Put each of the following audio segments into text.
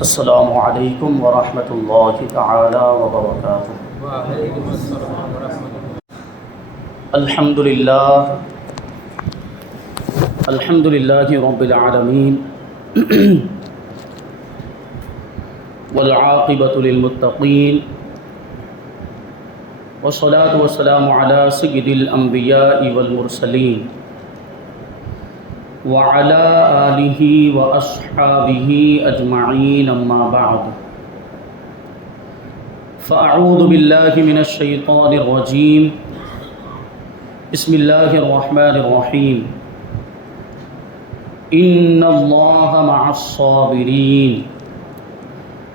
السلام علیکم ورحمۃ اللہ تعالی وبرکاتہ۔ وعلیکم السلام ورحمۃ اللہ۔ الحمد للہ رب العالمین والعاقبۃ للمتقین والصلاة والسلام علی سید الانبیاء والمرسلین وعلى آلہ واصحابہ اجمعین، اما بعد فاعوذ باللہ من الشیطان الرجیم، بسم اللہ الرحمن الرحیم۔ ان اللہ مع الصابرین،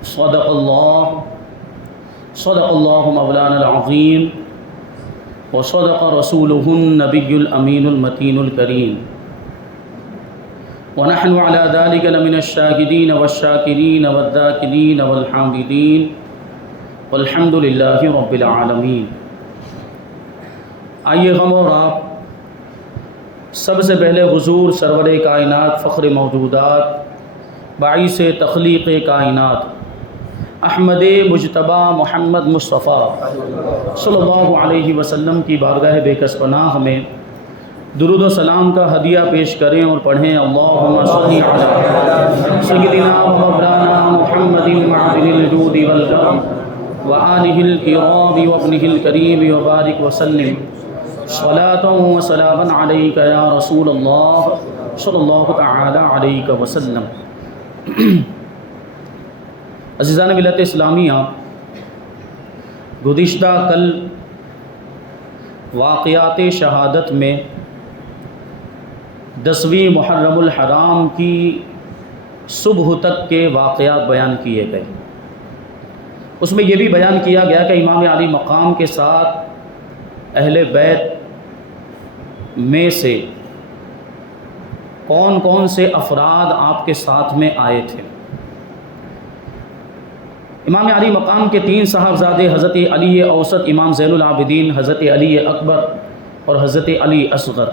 صدق اللہ مولانا العظیم وصدق رسولہ النبی الامین المتین الکریم، ونحن على ذلك لمن الشاهدين والشاكرين والذاكرين والحامدين والحمد للہ رب العالمین۔ آئیے ہم اور آپ سب سے پہلے حضور سرور کائنات، فخر موجودات، باعث تخلیق کائنات، احمد مجتبی محمد مصطفیٰ صلی اللہ علیہ وسلم کی بارگاہ بے کس پناہ میں درود و سلام کا ہدیہ پیش کریں اور پڑھیں۔ اللہم صلی علی سیدنا و مولانا محمد معدن الجود والکرم وآلہ الکرام وابنہ الکریم وبارک وسلم صلاۃ و سلاما علیک یا رسول اللہ صلی اللہ تعالی علیہ وسلم۔ عزیزان ملت اسلامیہ، گزشتہ کل واقعات شہادت میں 10ویں محرم الحرام کی صبح تک کے واقعات بیان کیے گئے۔ اس میں یہ بھی بیان کیا گیا کہ امام علی مقام کے ساتھ اہل بیت میں سے کون کون سے افراد آپ کے ساتھ میں آئے تھے۔ امام علی مقام کے 3 صاحبزادے حضرت علی اوسط، امام زین العابدین، حضرت علی اکبر اور حضرت علی اصغر،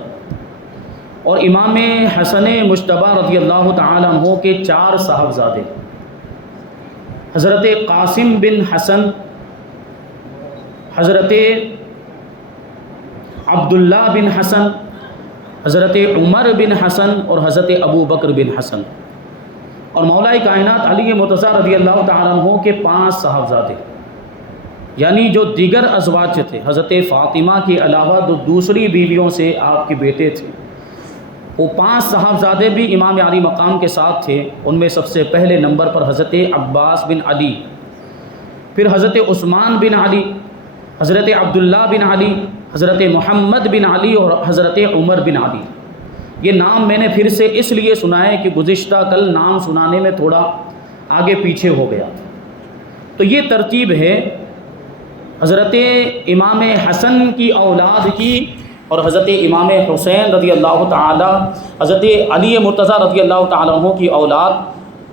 اور امام حسن مجتبی رضی اللہ تعالی عنہ کے 4 صاحبزادے، حضرت قاسم بن حسن، حضرت عبداللہ بن حسن، حضرت عمر بن حسن اور حضرت ابو بکر بن حسن، اور مولا کائنات علی مرتضی رضی اللہ تعالی عنہ کے 5 صاحبزادے، یعنی جو دیگر ازواج تھے، حضرت فاطمہ کے علاوہ دوسری بیویوں سے آپ کے بیٹے تھے، وہ 5 صاحبزادے بھی امام علی مقام کے ساتھ تھے۔ ان میں سب سے پہلے نمبر پر حضرت عباس بن علی، پھر حضرت عثمان بن علی، حضرت عبداللہ بن علی، حضرت محمد بن علی اور حضرت عمر بن علی۔ یہ نام میں نے پھر سے اس لیے سنائے کہ گزشتہ کل نام سنانے میں تھوڑا آگے پیچھے ہو گیا تھا۔ تو یہ ترتیب ہے حضرت امام حسن کی اولاد کی اور حضرت امام حسین رضی اللہ تعالی، حضرت علی مرتضی رضی اللہ تعالیٰ عنہ کی اولاد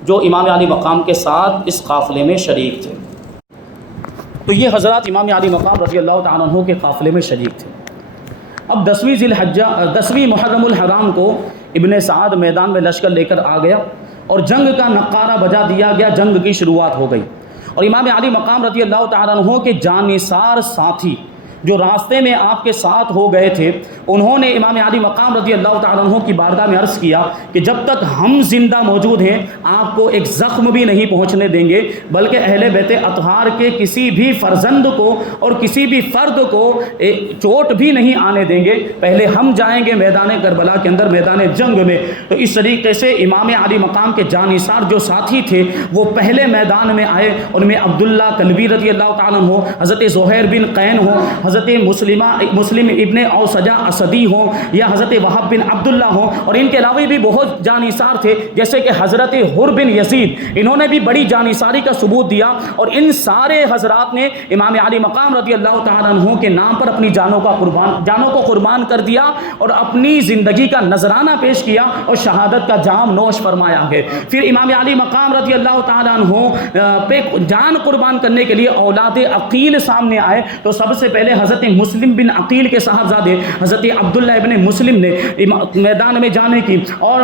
جو امام علی مقام کے ساتھ اس قافلے میں شریک تھے۔ تو یہ حضرات امام علی مقام رضی اللہ تعالیٰ عنہ کے قافلے میں شریک تھے۔ اب 10ویں محرم الحرام کو ابن سعد میدان میں لشکر لے کر آ گیا اور جنگ کا نقارہ بجا دیا گیا، جنگ کی شروعات ہو گئی، اور امام علی مقام رضی اللہ تعالیٰ عنہ کے جانثار ساتھی جو راستے میں آپ کے ساتھ ہو گئے تھے، انہوں نے امام علی مقام رضی اللہ تعالیٰ عنہ کی بارگاہ میں عرض کیا کہ جب تک ہم زندہ موجود ہیں آپ کو ایک زخم بھی نہیں پہنچنے دیں گے، بلکہ اہل بیت اطہار کے کسی بھی فرزند کو اور کسی بھی فرد کو چوٹ بھی نہیں آنے دیں گے، پہلے ہم جائیں گے میدان کربلا کے اندر، میدان جنگ میں۔ تو اس طریقے سے امام علی مقام کے جانثار جو ساتھی تھے وہ پہلے میدان میں آئے، ان میں عبداللہ کلبی رضی اللہ تعالیٰ عنہ، حضرت زہیر بن قین ہو، حضرت مسلم ابن اوسجہ اسدی ہوں یا حضرت وہب بن عبداللہ ہوں، اور ان کے علاوہ بھی بہت جانثار تھے جیسے کہ حضرت حر بن یزید، انہوں نے بھی بڑی جانثاری کا ثبوت دیا، اور ان سارے حضرات نے امام علی مقام رضی اللہ تعالیٰ عنہ کے نام پر اپنی جانوں کو قربان کر دیا اور اپنی زندگی کا نذرانہ پیش کیا اور شہادت کا جام نوش فرمایا ہے۔ پھر امام علی مقام رضی اللہ تعالیٰ عنہ پہ جان قربان کرنے کے لیے اولاد عقیل سامنے آئے، تو سب سے پہلے حضرت مسلم بن عقیل کے صاحبزادے حضرت عبداللہ ابن مسلم نے میدان میں جانے کی اور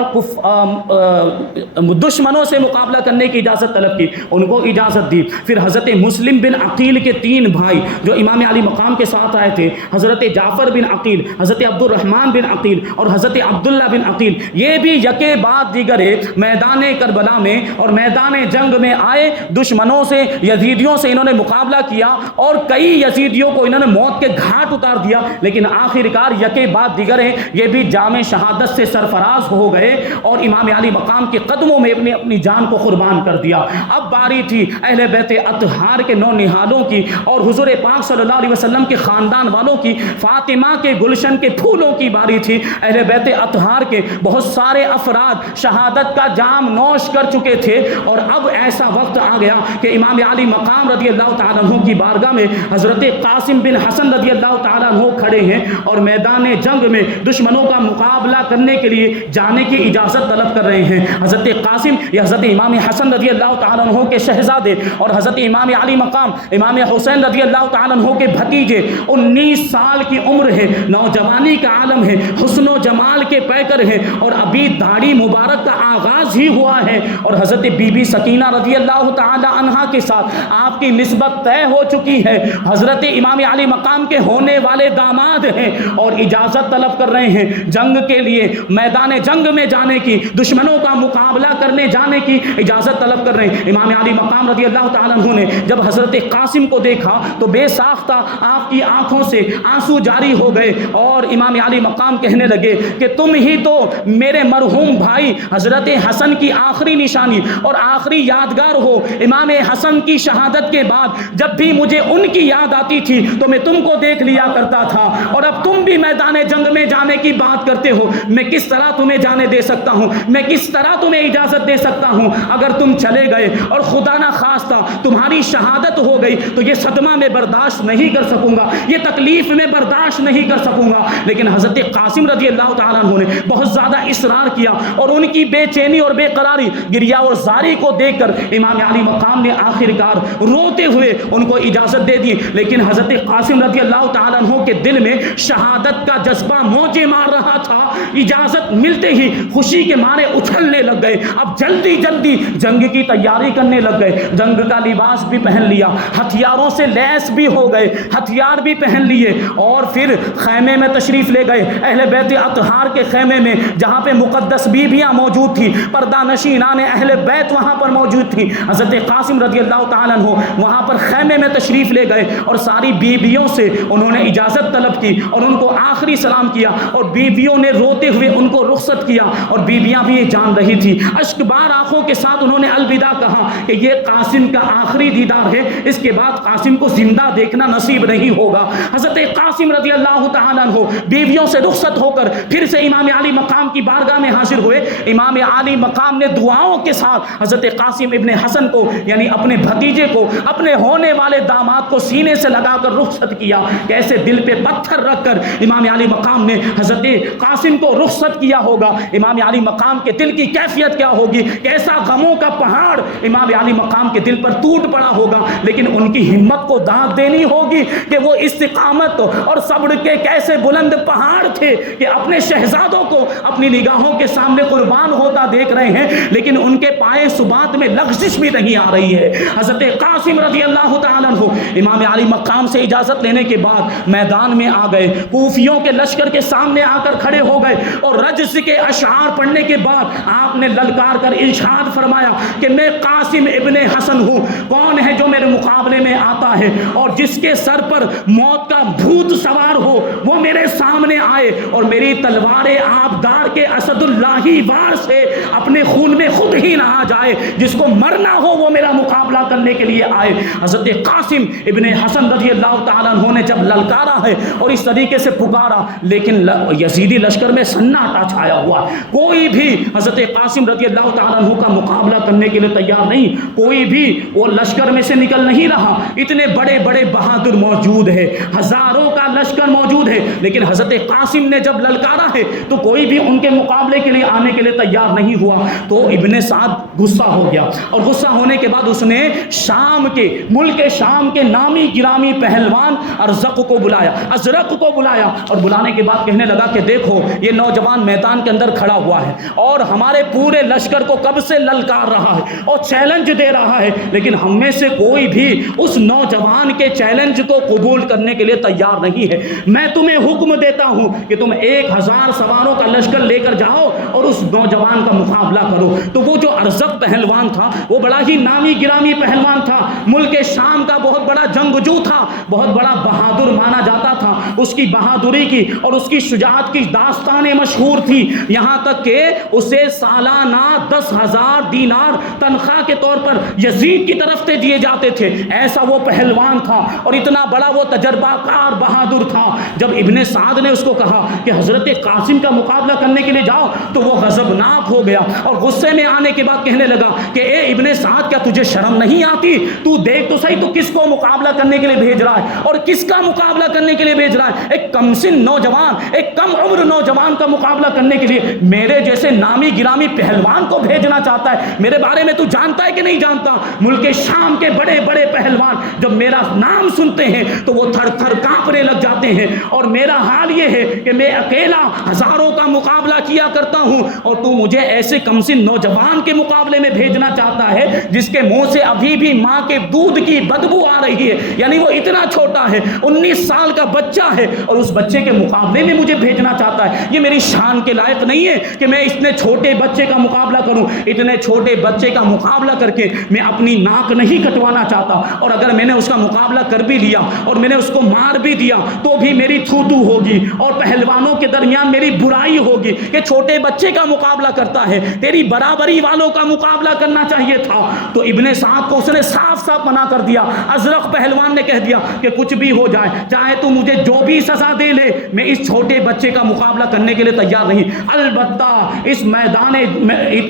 دشمنوں سے مقابلہ کرنے کی اجازت طلب کی، ان کو اجازت دی۔ پھر حضرت مسلم بن عقیل کے 3 بھائی جو امام علی مقام کے ساتھ آئے تھے، حضرت جعفر بن عقیل، حضرت عبد الرحمن بن عقیل اور حضرت عبداللہ بن عقیل، یہ بھی یکے بعد دیگر میدان کربلا میں اور میدان جنگ میں آئے، دشمنوں سے یزیدیوں سے انہوں نے مقابلہ کیا اور کئی یزیدیوں کو انہوں نے موت کے گھاٹ اتار دیا، لیکن آخرکار یکے بعد دیگر یہ بھی جام شہادت سے سرفراز ہو گئے اور امام علی مقام کے قدموں میں اپنی جان کو قربان کر دیا۔ اب باری تھی اہل بیت اطہار کے نونہالوں کی اور حضور پاک صلی اللہ علیہ وسلم کے خاندان والوں کی، فاطمہ کے گلشن کے پھولوں کی باری تھی۔ اہل بیت اطہار کے بہت سارے افراد شہادت کا جام نوش کر چکے تھے اور اب ایسا وقت آ گیا کہ امام علی مقام رضی اللہ تعالیٰ عنہ کی بارگاہ میں حضرت قاسم بن حسن رضی اللہ تعالیٰ عنہ کھڑے ہیں اور میدان جنگ میں دشمنوں کا مقابلہ کرنے کے لیے جانے کی اجازت طلب کر رہے ہیں۔ حضرت قاسم یا حضرت امام حسن رضی اللہ تعالیٰ عنہ کے شہزادے اور حضرت امام علی مقام امام حسین رضی اللہ تعالیٰ عنہ کے بھتیجے، 19 سال کی عمر ہے، نوجوانی کا عالم ہے، حسن و جمال کے پیکر ہیں اور ابھی داڑھی مبارک کا آغاز ہی ہوا ہے اور حضرت بی بی سکینہ رضی اللہ تعالی عنہا کے ساتھ آپ کی نسبت طے ہو چکی ہے، حضرت امام علی مقام کے ہونے والے داماد ہیں اور اجازت طلب کر رہے ہیں جنگ کے لیے، میدان جنگ میں جانے کی، دشمنوں کا مقابلہ کرنے جانے کی اجازت طلب کر رہے ہیں۔ امام علی مقام رضی اللہ تعالیٰ عنہ نے جب حضرت قاسم کو دیکھا تو بے ساختہ آپ کی آنکھوں سے آنسو جاری ہو گئے اور امام علی مقام کہنے لگے کہ تم ہی تو میرے مرحوم بھائی حضرت حسن کی آخری نشانی اور آخری یادگار ہو۔ امام حسن کی شہادت کے بعد جب بھی مجھے ان کی یاد آتی تھی تو میں تم کو دیکھ لیا کرتا تھا اور اب تم بھی میدان جنگ میں جانے کی بات کرتے ہو، میں کس طرح تمہیں جانے دے سکتا ہوں، میں کس طرح تمہیں اجازت دے سکتا ہوں؟ اگر تم چلے گئے اور خدا نہ خواستہ تمہاری شہادت ہو گئی تو یہ صدمہ میں برداشت نہیں کر سکوں گا، یہ تکلیف میں برداشت نہیں کر سکوں گا۔ لیکن حضرت قاسم رضی اللہ تعالیٰ عنہ نے بہت زیادہ اصرار کیا اور ان کی بے چینی اور بے قراری، گریہ اور زاری کو دیکھ کر امام علی مقام نے آخرکار روتے ہوئے ان کو اجازت دے دی۔ لیکن حضرت قاسم رضی اللہ تعالیٰ عنہ کے دل میں شہادت کا جذبہ موجیں مار رہا تھا، اجازت ملتے ہی خوشی کے مارے اچھلنے لگ گئے، اب جلدی جلدی جنگ کی تیاری کرنے لگ گئے، جنگ کا لباس بھی پہن لیا، ہتھیاروں سے لیس بھی ہو گئے، ہتھیار بھی پہن لیے اور پھر خیمے میں تشریف لے گئے، اہل بیت اطہار کے خیمے میں جہاں پہ مقدس بیویاں موجود تھی، پردہ نشینان اہل بیت وہاں پر موجود تھی، حضرت قاسم رضی اللہ تعالیٰ عنہ وہاں پر خیمے میں تشریف لے گئے اور ساری بیویوں سے انہوں نے اجازت طلب کی اور ان کو آخری سلام کیا اور بیویوں نے روتے ہوئے ان کو رخصت کیا اور بیویاں بھی یہ جان رہی تھی، اشک بار آنکھوں کے ساتھ انہوں نے الوداع کہا کہ یہ قاسم کا آخری دیدار ہے، اس کے بعد قاسم کو زندہ دیکھنا نصیب نہیں ہوگا۔ حضرت قاسم رضی اللہ تعالیٰ عنہ بیویوں سے رخصت ہو کر پھر سے امام علی مقام کی بارگاہ میں حاضر ہوئے۔ امام علی مقام نے دعاؤں کے ساتھ حضرت قاسم ابن حسن کو یعنی اپنے بھتیجے کو، اپنے ہونے والے داماد کو سینے سے لگا کر رخصت کیا۔ کیسے دل پہ پتھر رکھ کر امام علی مقام نے حضرت قاسم کو رخصت کیا ہوگا، امام علی مقام کے دل کی کیفیت کیا ہوگی، کیسا غموں کا پہاڑ امام علی مقام کے دل پر ٹوٹ پڑا ہوگا، لیکن ان کی ہمت کو داد دینی ہوگی کہ وہ استقامت اور صبر کے کیسے بلند پہاڑ تھے کہ اپنے شہزادوں کو اپنی نگاہوں کے سامنے قربان ہوتا دیکھ رہے ہیں لیکن ان کے پائے ثبات میں لغزش بھی نہیں آ رہی ہے۔ حضرت قاسم رضی اللہ تعالیٰ عنہ امام علی مقام سے اجازت لینے کے بعد میدان میں آ گئے، کوفیوں کے لشکر کے سامنے آ کر کھڑے ہو گئے اور رجز کے اشعار پڑھنے کے بعد آپ نے للکار کر ارشاد فرمایا کہ میں قاسم ابن حسن ہوں، کون ہے جو میرے مقابلے میں آتا ہے اور جس کے سر پر موت کا بھوت سوار ہو وہ میرے سامنے آئے اور میری تلوار آبدار کے اسد اللہی وار سے اپنے خون میں خود ہی نہا جائے، جس کو مرنا ہو وہ میرا مقابلہ کرنے کے لیے آئے۔ حضرت قاسم ابن حسن رضی اللہ تعالیٰ عنہ نے جب للکارا ہے اور اس طریقے سے پکارا لیکن یزیدی لشکر میں سناٹا چھایا ہوا، کوئی بھی حضرت قاسم رضی اللہ تعالیٰ عنہ کا مقابلہ کرنے کے لیے تیار نہیں، کوئی بھی وہ لشکر میں سے نکل نہیں رہا۔ اتنے بڑے بڑے بہادر موجود ہے، ہزاروں کا لشکر موجود ہے، لیکن حضرت قاسم نے جب للکارا ہے تو کوئی بھی ان کے مقابلے کے لیے آنے کے لیے تیار نہیں ہوا۔ تو ابن سعد غصہ ہو گیا اور غصہ ہونے کے بعد اس نے شام کے ملک شام کے نامی گرامی پہلوان ازرق کو بلایا اور بلانے کے بعد کہنے لگا کہ دیکھو یہ نوجوان میدان کے اندر کھڑا ہوا ہے اور ہمارے پورے لشکر کو کب سے للکار رہا ہے اور چیلنج دے رہا ہے، لیکن ہم میں سے کوئی بھی اس نوجوان کے چیلنج کو قبول کرنے کے لیے تیار نہیں ہے۔ میں تمہیں حکم دیتا ہوں کہ تم 1000 سواروں کا لشکر لے کر جاؤ اور اس نوجوان کا مقابلہ کرو۔ تو وہ جو ازرق پہلوان تھا وہ بڑا ہی نامی گرامی پہلوان تھا، ملک شام کا بہت بڑا جنگجو تھا، بہت بڑا بہادر مانا جاتا تھا۔ اس کی بہادری کی اور اس کی شجاعت کی داستانیں مشہور تھی، یہاں تک کہ اسے سالانہ 10,000 دینار تنخواہ کے طور پر یزید کی طرف سے دیے جاتے تھے۔ ایسا وہ پہلوان تھا اور اتنا بڑا وہ تجربہ کار بہادر تھا۔ جب ابن سعد نے اس کو کہا کہ حضرت قاسم کا مقابلہ کرنے کے لیے جاؤ تو وہ غضبناک ہو گیا اور غصے میں آنے کے بعد کہنے لگا کہ اے ابن سعد کیا تجھے شرم نہیں آتی؟ تو دیکھ تو صحیح تو کس کو مقابلہ کرنے کے لیے بھیج رہا ہے اور کس کا مقابلہ کرنے کے لیے بھیج رہا ہے۔ ایک کم سن نوجوان، ایک کم عمر نوجوان کا مقابلہ کرنے کے لیے میرے جیسے نامی گرامی پہلوان کو بھیجنا چاہتا ہے۔ میرے بارے میں تو جانتا ہے کہ نہیں جانتا؟ ملک شام کے بڑے بڑے پہلوان جب میرا نام سنتے ہیں تو وہ تھر تھر کانپنے لگ جاتے ہیں، اور میرا حال یہ ہے کہ میں اکیلا ہزاروں کا مقابلہ کیا کرتا ہوں اور تو مجھے ایسے کمسن نوجوان کے مقابلے میں بھیجنا چاہتا ہے جس کے منہ سے ابھی بھی ماں کے دودھ کی بدبو آ رہی ہے، یعنی وہ اتنا چھوٹا ہے، 19 سال کا بچہ ہے، اور اس بچے کے مقابلے میں مجھے بھیجنا چاہتا ہے۔ یہ میری شان کے لائق نہیں ہے کہ میں اتنے چھوٹے بچے کا مقابلہ کروں۔ اتنے چھوٹے بچے کا مقابلہ کر کے میں اپنی ناک نہیں کٹوانا چاہتا، اور اگر میں نے اس کا مقابلہ کر بھی لیا اور میں نے اس کو مار بھی دیا تو بھی میری تھوتو ہوگی اور پہلوانوں کے درمیان میری برائی ہوگی کہ چھوٹے بچے کا مقابلہ کرتا ہے، تیری برابری والوں کا مقابلہ کرنا چاہیے تھا۔ تو ابن سعد کو اس نے صاف صاف منع کر دیا۔ ازرق پہلوان نے کہہ دیا کہ کچھ بھی ہو جائے، چاہے تو مجھے جو بھی سزا دے لے، میں اس چھوٹے بچے کا مقابلہ کرنے کے لیے تیار نہیں۔ البتہ اس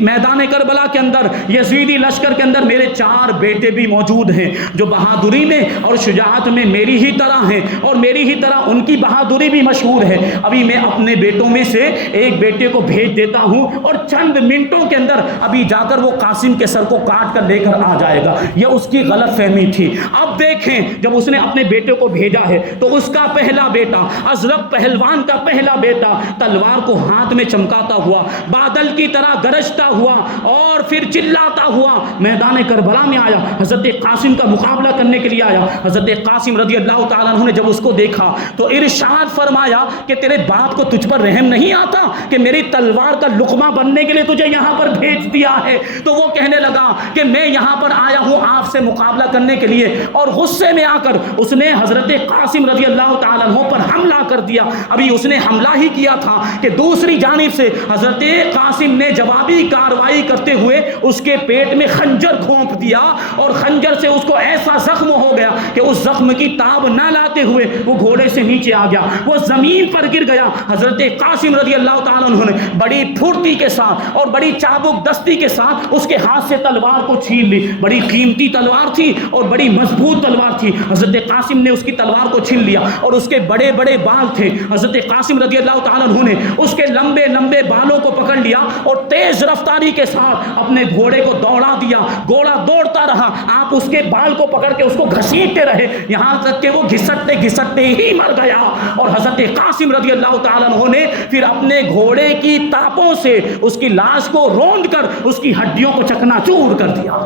میدان کربلا کے اندر یزیدی لشکر کے اندر میرے 4 بیٹے بھی موجود ہیں جو بہادری میں اور شجاعت میں میری ہی طرح ہیں، اور میری ہی طرح ان کی بہادری بھی مشہور ہے۔ ابھی میں اپنے بیٹوں میں سے ایک بیٹے کو بھیج دیتا ہوں اور چند منٹوں کے اندر ابھی جا کر وہ قاسم کے سر کو کاٹ کر لے کر آ جائے گا۔ یہ اس کی غلط فہمی تھی۔ اب دیکھیں جب اس نے اپنے بیٹے کو بھیجا ہے تو اس کا پہلا بیٹا ازرق پہلوان کا پہلا بیٹا تلوار کو ہاتھ میں چمکاتا ہوا، بادل کی طرح گرجتا ہوا اور پھر چلاتا ہوا میدان کربلا میں آیا، حضرت قاسم کا مقابلہ کرنے کے لیے آیا۔ حضرت قاسم رضی اللہ تعالیٰ عنہ نے جب اس کو دیکھا تو ارشاد فرمایا کہ تیرے باپ کو تجھ پر رحم نہیں آتا کہ میری تلوار کا لقمہ بننے کے لیے تجھے یہاں پر بھیج دیا ہے؟ تو وہ کہنے لگا کہ میں یہاں پر آیا ہوں آپ سے مقابلہ کرنے کے لیے، اور غصے میں آ کر اس نے حضرت قاسم رضی اللہ تعالیٰ عنہ پر حملہ کر دیا۔ ابھی اس نے حملہ ہی کیا تھا کہ دوسری جانب سے حضرت قاسم نے جوابی کارروائی کرتے ہوئے اس کے پیٹ میں خنجر گھونپ دیا، اور خنجر سے اس کو ایسا زخم ہو گیا کہ اس زخم کی تاب نہ لاتے ہوئے وہ گھوڑے سے نیچے آ گیا، وہ زمین پر گر گیا۔ حضرت قاسم رضی اللہ تعالیٰ عنہ نے بڑی پھرتی کے ساتھ اور بڑی چابک دستی کے ساتھ اس کے ہاتھ سے تلوار کو چھین لی۔ بڑی قیمتی تلوار تھی اور بڑی مضبوط تلوار تھی۔ حضرت قاسم نے اس کی تلوار کو چھین لیا، اور اس کے بڑے بڑے بال تھے۔ حضرت قاسم رضی اللہ تعالیٰ عنہ نے اس کے لمبے لمبے بالوں کو پکڑ لیا اور تیز رفتاری کے ساتھ اپنے گھوڑے کو دوڑا دیا۔ گھوڑا دوڑتا رہا، آپ اس کے بال کو پکڑ کے اس کو گھسیٹتے رہے، یہاں تک کہ وہ گھسٹتے گھسٹتے ہی مر گیا۔ اور حضرت قاسم رضی اللہ تعالیٰ عنہ نے پھر اپنے گھوڑے کی ٹانپوں سے اس کی لاش کو روند کر اس کی ہڈیوں کو چکنا-چور کر دیا۔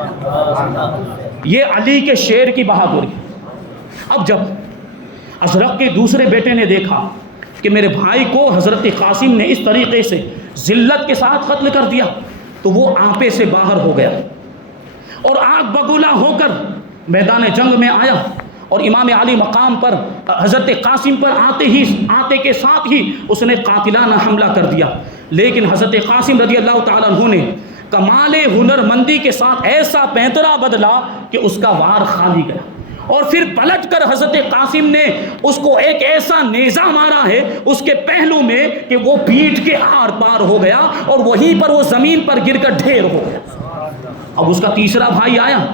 یہ علی کے شیر کی بہادری۔ اب جب ازرق کے دوسرے بیٹے نے دیکھا کہ میرے بھائی کو حضرت قاسم نے اس طریقے سے ذلت کے ساتھ قتل کر دیا تو وہ آپے سے باہر ہو گیا اور آگ بگولا ہو کر میدان جنگ میں آیا، اور امام علی مقام پر حضرت قاسم پر آتے کے ساتھ ہی اس نے قاتلانہ حملہ کر دیا۔ لیکن حضرت قاسم رضی اللہ تعالیٰ عنہ نے کمال ہنرمندی کے ساتھ ایسا پینترا بدلا کہ اس کا وار خالی گیا، اور پھر پلٹ کر حضرت قاسم نے اس کو ایک ایسا نیزہ مارا ہے اس کے پہلو میں کہ وہ پیٹھ کے آر پار ہو گیا اور وہیں پر وہ زمین پر گر کر ڈھیر ہو گیا۔ اب اس کا تیسرا بھائی آیا،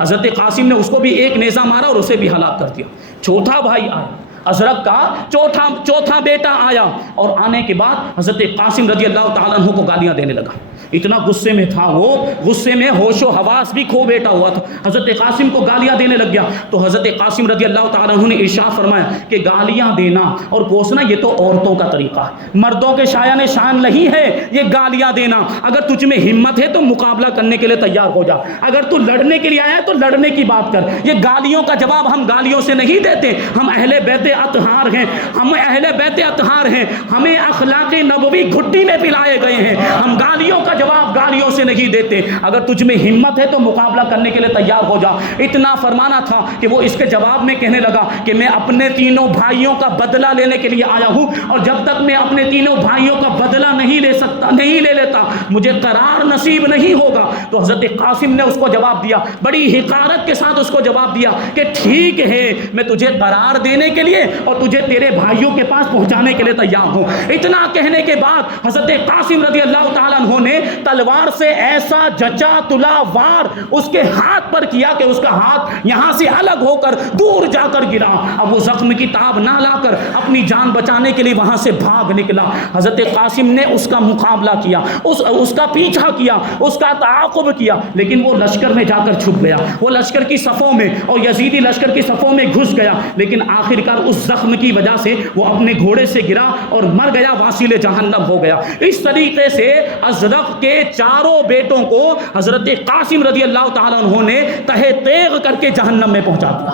حضرت قاسم نے اس کو بھی ایک نیزہ مارا اور اسے بھی ہلاک کر دیا۔ چوتھا بھائی آیا، ازرق کا چوتھا بیٹا آیا، اور آنے کے بعد حضرت قاسم رضی اللہ تعالیٰ عنہ کو گالیاں دینے لگا اتنا غصے میں تھا وہ، غصے میں ہوش و حواس بھی کھو بیٹھا ہوا تھا، حضرت قاسم کو گالیاں دینے لگ گیا۔ تو حضرت قاسم رضی اللہ تعالیٰ عنہ نے ارشاد فرمایا کہ گالیاں دینا اور کوسنا یہ تو عورتوں کا طریقہ ہے، مردوں کے شایان شان نہیں ہے یہ گالیاں دینا۔ اگر تجھ میں ہمت ہے تو مقابلہ کرنے کے لیے تیار ہو جا، اگر تو لڑنے کے لیے آیا ہے تو لڑنے کی بات کر۔ یہ گالیوں کا جواب ہم گالیوں سے نہیں دیتے، ہم اہل بیت اطہار ہیں، ہم اہل بیت اطہار ہیں، ہمیں اخلاق نبوی گھٹی میں پلائے گئے ہیں، ہم گالیوں کا جواب گالیوں سے نہیں دیتے۔ اگر تجھ میں ہمت ہے تو مقابلہ کرنے کے لیے تیار ہو جا۔ اتنا فرمانا تھا کہ وہ اس کے جواب میں کہنے لگا کہ میں اپنے تینوں بھائیوں کا بدلہ لینے کے لیے آیا ہوں، اور جب تک میں اپنے تینوں بھائیوں کا بدلہ نہیں لے لیتا مجھے قرار نصیب نہیں ہوگا۔ تو حضرت قاسم نے اس کو جواب دیا، بڑی حقارت کے ساتھ اس کو جواب دیا کہ ٹھیک ہے میں تجھے قرار دینے کے لیے اور تجھے تیرے بھائیوں کے پاس پہنچانے کے لیے تیار ہوں۔ اتنا کہنے کے بعد حضرت قاسم رضی اللہ تعالیٰ عنہ نے تلوار سے ایسا جچا تلا وار اس کے ہاتھ پر کیا کہ اس کا ہاتھ یہاں سے الگ ہو کر دور جا کر گرا۔ اب وہ زخم کی تاب نہ لا کر اپنی جان بچانے کے لیے وہاں سے بھاگ نکلا۔ حضرت قاسم نے اس کا مقابلہ کیا، اس کا پیچھا کیا، اس کا تعاقب کیا، لیکن وہ لشکر میں جا کر چھپ گیا، وہ لشکر کی صفوں میں اور یزیدی لشکر کی صفوں میں گھس گیا، لیکن آخرکار اس زخم کی وجہ سے وہ اپنے گھوڑے سے گرا اور مر گیا، واصل جہنم ہو گیا۔ اس طریقے سے ازرق کے چاروں بیٹوں کو حضرت قاسم رضی اللہ تعالیٰ عنہ نے تہہ تیغ کر کے جہنم میں پہنچا دیا۔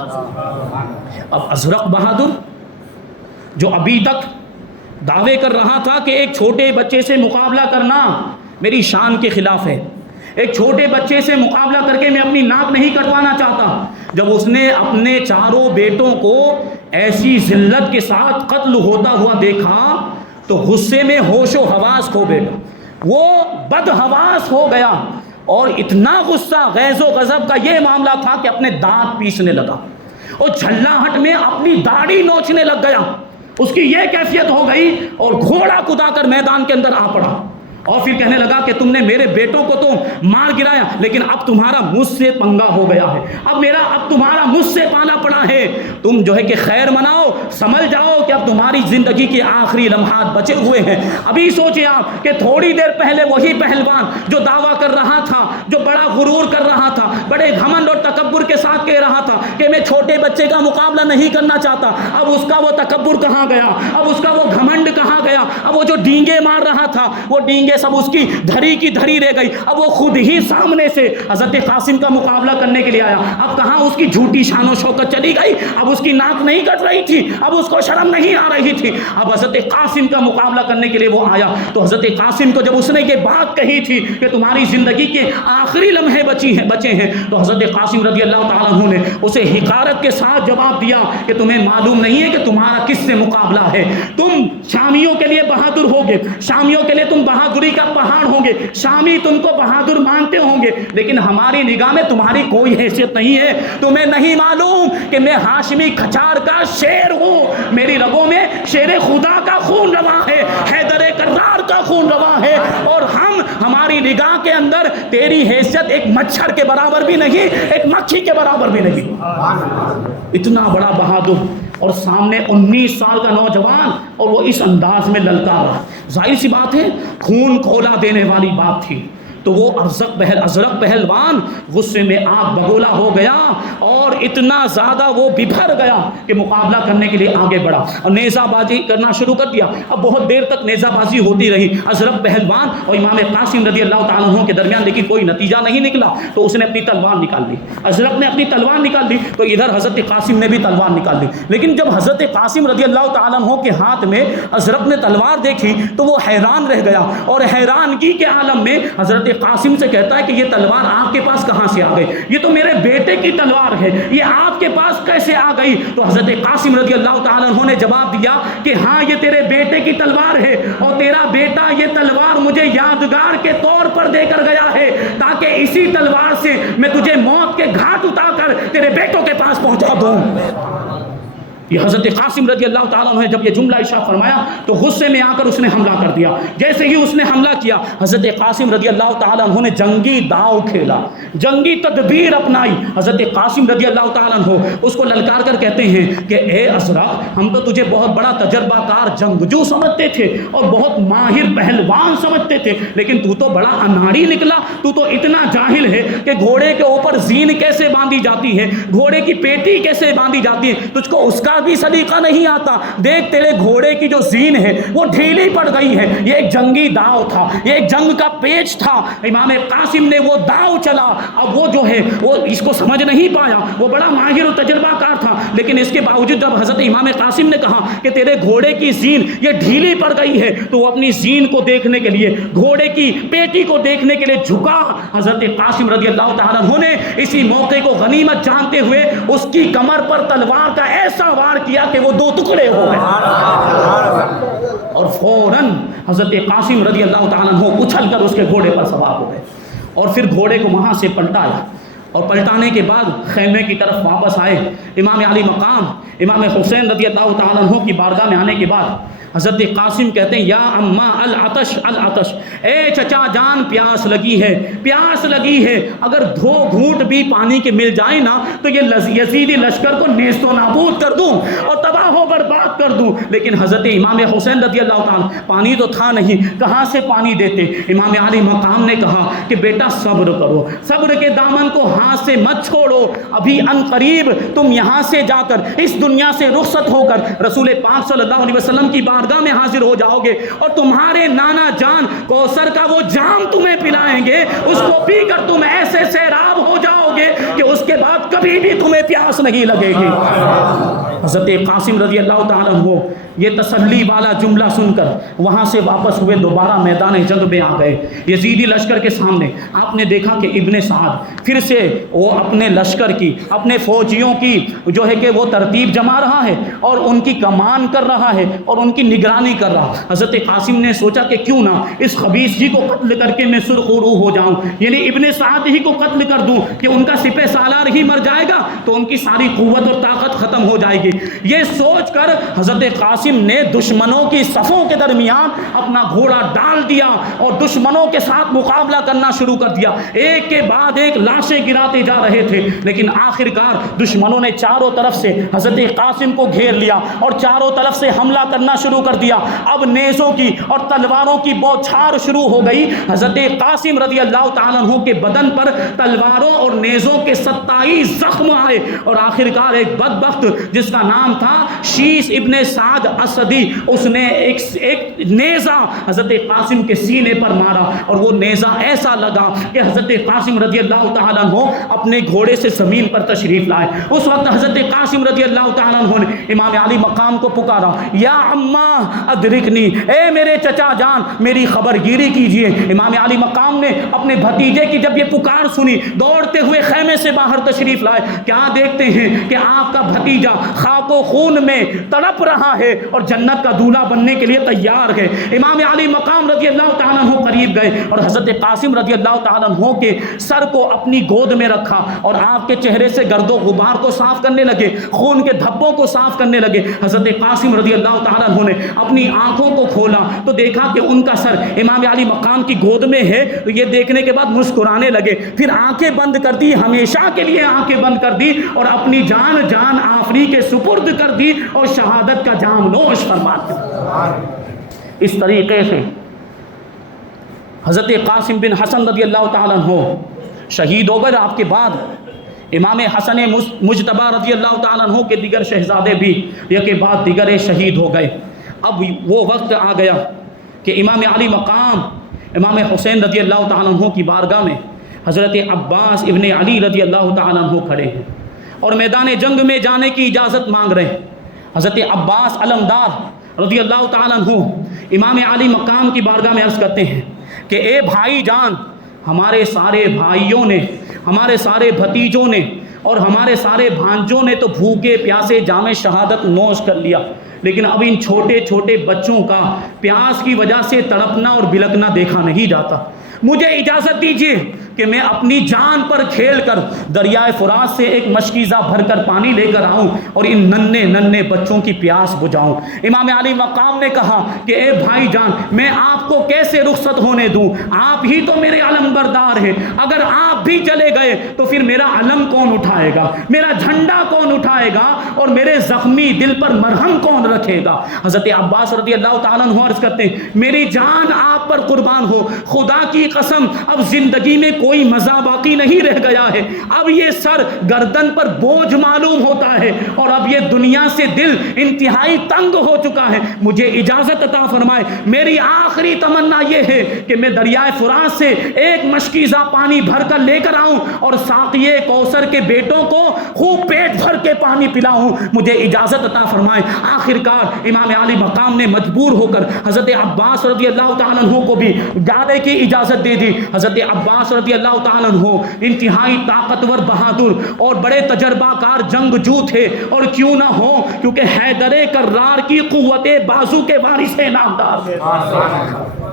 اب ازرق بہادر جو ابھی تک دعوے کر رہا تھا کہ ایک چھوٹے بچے سے مقابلہ کرنا میری شان کے خلاف ہے، ایک چھوٹے بچے سے مقابلہ کر کے میں اپنی ناک نہیں کٹوانا چاہتا، جب اس نے اپنے چاروں بیٹوں کو ایسی ذلت کے ساتھ قتل ہوتا ہوا دیکھا تو غصے میں ہوش و حواس کھو بیٹھا، وہ بدحواس ہو گیا، اور اتنا غصہ غیظ و غضب کا یہ معاملہ تھا کہ اپنے دانت پیسنے لگا اور جھلاہٹ میں اپنی داڑھی نوچنے لگ گیا۔ اس کی یہ کیفیت ہو گئی اور گھوڑا کدا کر میدان کے اندر آ پڑا، اور پھر کہنے لگا کہ تم نے میرے بیٹوں کو تو مار گرایا، لیکن اب تمہارا مجھ سے پنگا ہو گیا ہے، اب تمہارا مجھ سے پالا پڑا ہے، تم جو ہے کہ خیر مناؤ، سمجھ جاؤ کہ اب تمہاری زندگی کے آخری لمحات بچے ہوئے ہیں۔ ابھی سوچیں آپ کہ تھوڑی دیر پہلے وہی پہلوان جو دعویٰ کر رہا تھا، جو بڑا غرور کر رہا تھا، بڑے گھمنڈ اور تکبر کے ساتھ کہہ رہا تھا کہ میں چھوٹے بچے کا مقابلہ نہیں کرنا چاہتا، اب اس کا وہ تکبر کہاں گیا، اب اس کا وہ گھمنڈ کہاں گیا، اب وہ جو ڈینگے مار رہا تھا وہ ڈینگے سب اس کی دھری کی دھری رہ گئی، اب وہ خود ہی سامنے سے حضرت قاسم کا مقابلہ کرنے کے لیے آیا، اب کہاں اس کی جھوٹی شان و شوکت چلی گئی، اب اس کی ناک نہیں کٹ رہی تھی، اب اس کو شرم نہیں آ رہی تھی، اب حضرت قاسم کا مقابلہ کرنے کے لیے وہ آیا۔ تو حضرت قاسم کو جب اس نے یہ بات کہی تھی کہ تمہاری زندگی کے آخری لمحے بچے ہیں، تو حضرت قاسم رضی اللہ تعالیٰ عنہ نے اسے حقارت کے ساتھ جواب دیا کہ تمہیں معلوم نہیں ہے کہ تمہارا کس سے مقابلہ ہے، تم شامیوں کے لیے بہادر ہوگے، شامیوں کے لیے تم بہادری کا پہاڑ ہوں گے، شامی تم کو بہادر مانتے ہوں گے، لیکن ہماری نگاہ میں تمہاری کوئی حیثیت نہیں ہے۔ تمہیں نہیں معلوم کہ میں ہاشمی کھچار کا شیر ہوں، میری رگوں میں شیر خدا کا خون رواں ہے، حیدر کرار کا خون رواں ہے، اور ہماری نگاہ کے اندر تیری حیثیت ایک مچھر کے برابر بھی نہیں، ایک مکھی کے برابر بھی نہیں۔ اتنا بڑا بہادر اور سامنے 19 سال کا نوجوان، اور وہ اس انداز میں للکار رہا۔ ظاہر سی بات ہے خون کھولا دینے والی بات تھی، تو وہ ازرق پہلوان غصے میں آگ بگولا ہو گیا اور اتنا زیادہ وہ ببھر گیا کہ مقابلہ کرنے کے لیے آگے بڑھا اور نیزہ بازی کرنا شروع کر دیا۔ اب بہت دیر تک نیزہ بازی ہوتی رہی ازرق پہلوان اور امام قاسم رضی اللہ تعالیٰ عنہ کے درمیان، لیکن کوئی نتیجہ نہیں نکلا، تو اس نے اپنی تلوار نکال لی، ازرق نے اپنی تلوار نکال لی، تو ادھر حضرت قاسم نے بھی تلوار نکال لی، لیکن جب حضرت قاسم رضی اللہ تعالیٰ عنہ کے ہاتھ میں ازرق نے تلوار دیکھی تو وہ حیران رہ گیا، اور حیرانگی کے عالم میں حضرت قاسم سے کہتا ہے کہ یہ تلوار آپ کے پاس کہاں سے آ گئی، یہ تو میرے بیٹے کی تلوار ہے، یہ آپ کے پاس کیسے آ گئی؟ تو حضرت قاسم رضی اللہ تعالیٰ عنہ نے جواب دیا کہ ہاں یہ تیرے بیٹے کی تلوار ہے، اور تیرا بیٹا یہ تلوار مجھے یادگار کے طور پر دے کر گیا ہے، تاکہ اسی تلوار سے میں تجھے موت کے گھاٹ اتار کر تیرے بیٹوں کے پاس پہنچا دوں۔ یہ حضرت قاسم رضی اللہ تعالیٰ عنہ جب یہ جملہ ارشاد فرمایا تو غصے میں آ کر اس نے حملہ کر دیا. جیسے ہی اس نے حملہ کیا حضرت قاسم رضی اللہ تعالیٰ عنہ نے جنگی داؤ کھیلا, جنگی تدبیر اپنائی. حضرت قاسم رضی اللہ تعالیٰ عنہ اس کو للکار کر کہتے ہیں کہ اے ازرا, ہم تو تجھے بہت بڑا تجربہ کار جنگجو سمجھتے تھے اور بہت ماہر پہلوان سمجھتے تھے, لیکن تو بڑا اناڑی نکلا. تو اتنا جاہل ہے کہ گھوڑے کے اوپر زین کیسے باندھی جاتی ہے, گھوڑے کی پیٹی کیسے باندھی جاتی ہے, تجھ کو اس کا بھی سلیقہ نہیں آتا. دیکھ تیرے گھوڑے کی جو زین ہے وہ ڈھیلی پڑ گئی ہے. یہ ایک جنگی داؤ تھا, یہ ایک جنگ کا پیچ تھا. امام قاسم نے وہ داؤ چلا. اب وہ جو ہے وہ اس کو سمجھ نہیں پایا, وہ بڑا ماہر و تجربہ کار تھا, لیکن اس کے باوجود جب حضرت امام قاسم نے کہا کہ تیرے گھوڑے کی زین یہ ڈھیلی پڑ گئی ہے, تو وہ اپنی زین کو دیکھنے کے لیے, گھوڑے کی پیٹی کو دیکھنے کے لیے جھکا. حضرت قاسم رضی اللہ تعالیٰ عنہ نے اسی موقع کو غنیمت جانتے ہوئے اس کی کمر پر تلوار کا ایسا وار کیا کہ وہ 2 ٹکڑے ہو گئے, اور فوراً حضرت قاسم رضی اللہ تعالیٰ عنہ اچھل کر اس کے گھوڑے پر سوار ہو گئے, اور پھر گھوڑے کو وہاں سے پلٹایا, اور پلٹانے کے بعد خیمے کی طرف واپس آئے. امام علی مقام امام حسین رضی اللہ تعالیٰ عنہ کی بارگاہ میں آنے کے بعد حضرت قاسم کہتے ہیں یا اما العطش العطش, اے چچا جان پیاس لگی ہے, پیاس لگی ہے. اگر 2 گھونٹ بھی پانی کے مل جائے نا تو یہ یزیدی لشکر کو نیست و نابود کر دوں اور تباہ و برباد کر دوں. لیکن حضرت امام حسین رضی اللہ تعالیٰ, پانی تو تھا نہیں, کہاں سے پانی دیتے. امام علی مقام نے کہا کہ بیٹا صبر کرو, صبر کے دامن کو ہاتھ سے مت چھوڑو, ابھی ان قریب تم یہاں سے جا کر اس دنیا سے رخصت ہو کر رسول پاک صلی اللہ علیہ وسلم کی بارگاہ میں حاضر ہو جاؤ گے, اور تمہارے نانا جان کوثر کا وہ جام تمہیں پلائیں گے, اس کو پی کر تم ایسے سیراب ہو جاؤ گے کہ اس کے بعد کبھی بھی تمہیں پیاس نہیں لگے گی. حضرت قاسم رضی اللہ تعالیٰ عنہ یہ تسلی والا جملہ سن کر وہاں سے واپس ہوئے, دوبارہ میدان جنگ میں آ گئے. یزیدی لشکر کے سامنے آپ نے دیکھا کہ ابن سعد پھر سے وہ اپنے لشکر کی, اپنے فوجیوں کی جو ہے کہ وہ ترتیب جما رہا ہے اور ان کی کمان کر رہا ہے اور ان کی نگرانی کر رہا. حضرت قاسم نے سوچا کہ کیوں نہ اس خبیث جی کو قتل کر کے میں سرخ روح ہو جاؤں, یعنی ابن سعد ہی کو قتل کر دوں کہ ان کا سپہ سالار ہی مر جائے گا تو ان کی ساری قوت اور طاقت ختم ہو جائے گی. یہ سوچ کر حضرت قاسم نے دشمنوں کی صفوں کے درمیان اپنا گھوڑا ڈال دیا اور دشمنوں کے ساتھ مقابلہ کرنا شروع کر دیا. ایک کے بعد ایک لاشیں گراتے جا رہے تھے, لیکن آخرکار دشمنوں نے چاروں طرف سے حضرت قاسم کو گھیر لیا اور چاروں طرف سے حملہ کرنا شروع کر دیا. اب نیزوں کی اور تلواروں کی بوچھار شروع ہو گئی. حضرت قاسم رضی اللہ تعالیٰ عنہ کے بدن پر تلواروں اور نیزوں کے 27 زخم آئے, اور آخرکار ایک بدبخت جس کا نام تھا شیس ابن سعد اسدی, اس نے ایک نیزہ حضرت قاسم کے سینے پر مارا, اور وہ نیزہ ایسا لگا کہ حضرت قاسم رضی اللہ تعالیٰ عنہ اپنے گھوڑے سے زمین پر تشریف لائے. اس وقت حضرت قاسم رضی اللہ تعالیٰ عنہ نے امام علی مقام کو پکارا, یا اما ادرکنی, اے میرے چچا جان میری خبر گیری کیجئے. امام علی مقام نے اپنے بھتیجے کی جب یہ پکار سنی دوڑتے ہوئے خیمے سے باہر تشریف لائے. کیا دیکھتے ہیں کہ آپ کا بھتیجا خاک و خون میں تڑپ رہا ہے اور جنت کا دولہا بننے کے لیے تیار ہے. امام علی مقام رضی اللہ تعالیٰ عنہ قریب گئے اور حضرت قاسم رضی اللہ تعالیٰ عنہ کے سر کو اپنی گود میں رکھا اور آپ کے چہرے سے گرد و غبار کو صاف کرنے لگے, خون کے دھبوں کو صاف کرنے لگے. حضرت قاسم رضی اللہ تعالیٰ عنہ نے اپنی آنکھوں کو کھولا تو دیکھا کہ ان کا سر امام علی مقام کی گود میں ہے. یہ دیکھنے کے بعد مسکرانے لگے, پھر آنکھیں بند کر دی, ہمیشہ کے لیے آنکھیں بند کر دی اور اپنی جان آفری کے سپرد کر دی اور شہادت کا جام نوش فرما دیا. اس طریقے سے حضرت قاسم بن حسن رضی اللہ تعالیٰ عنہ شہید ہو گئے. آپ کے بعد امام حسن مجتبی رضی اللہ تعالیٰ عنہ کے دیگر شہزادے بھی یک کے بعد دیگر شہید ہو گئے. اب وہ وقت آ گیا کہ امام علی مقام امام حسین رضی اللہ تعالیٰ عنہ کی بارگاہ میں حضرت عباس ابن علی رضی اللہ تعالیٰ عنہ کھڑے ہیں اور میدان جنگ میں جانے کی اجازت مانگ رہے ہیں. حضرت عباس علمدار رضی اللہ تعالیٰ عنہ امام علی مقام کی بارگاہ میں عرض کرتے ہیں کہ اے بھائی جان, ہمارے سارے بھائیوں نے, ہمارے سارے بھتیجوں نے اور ہمارے سارے بھانجوں نے تو بھوکے پیاسے جام شہادت نوش کر لیا, لیکن اب ان چھوٹے چھوٹے بچوں کا پیاس کی وجہ سے تڑپنا اور بلکنا دیکھا نہیں جاتا. مجھے اجازت دیجیے کہ میں اپنی جان پر کھیل کر دریائے فرات سے ایک مشکیزہ بھر کر پانی لے کر آؤں اور ان ننھے ننھے بچوں کی پیاس بجھاؤں۔ امام علی مقام نے کہا کہ اے بھائی جان، میں آپ کو کیسے رخصت ہونے دوں؟ آپ ہی تو میرے علم بردار ہیں، اگر آپ بھی چلے گئے تو پھر میرا علم کون اٹھائے گا، میرا جھنڈا کون اٹھائے گا، اور میرے زخمی دل پر مرہم کون رکھے گا؟ حضرت عباس رضی اللہ تعالیٰ عنہ عرض کرتے ہیں، میری جان آپ پر قربان ہو، خدا کی قسم اب زندگی میں کوئی مزہ باقی نہیں رہ گیا ہے، اب یہ سر گردن پر بوجھ معلوم ہوتا ہے اور اب یہ دنیا سے دل انتہائی تنگ ہو چکا ہے، مجھے اجازت عطا فرمائے، میری آخری تمنا یہ ہے کہ میں دریائے فرات سے ایک مشکیزہ پانی بھر کر لے کر آؤں اور ساقیے کوثر کے بیٹوں کو خوب پیٹ بھر کے پانی پلاؤں، مجھے اجازت عطا فرمائے۔ آخرکار امام علی مقام نے مجبور ہو کر حضرت عباس رضی اللہ تعالیٰ عنہ کو بھی جانے کی اجازت دے دی۔ حضرت عباس رضی اللہ تعالیٰ عنہ انتہائی طاقتور، بہادر اور بڑے تجربہ کار جنگجو تھے، اور کیوں نہ ہو، کیونکہ حیدر کرار کی قوت بازو کے وارث نامدار تھے۔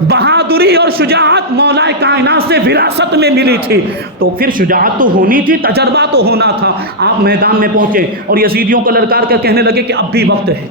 بہادری اور شجاعت مولا کائنات سے وراثت میں ملی تھی، تو پھر شجاعت تو ہونی تھی، تجربہ تو ہونا تھا۔ آپ میدان میں پہنچے اور یزیدیوں کو للکار کر کہنے لگے کہ اب بھی وقت ہے،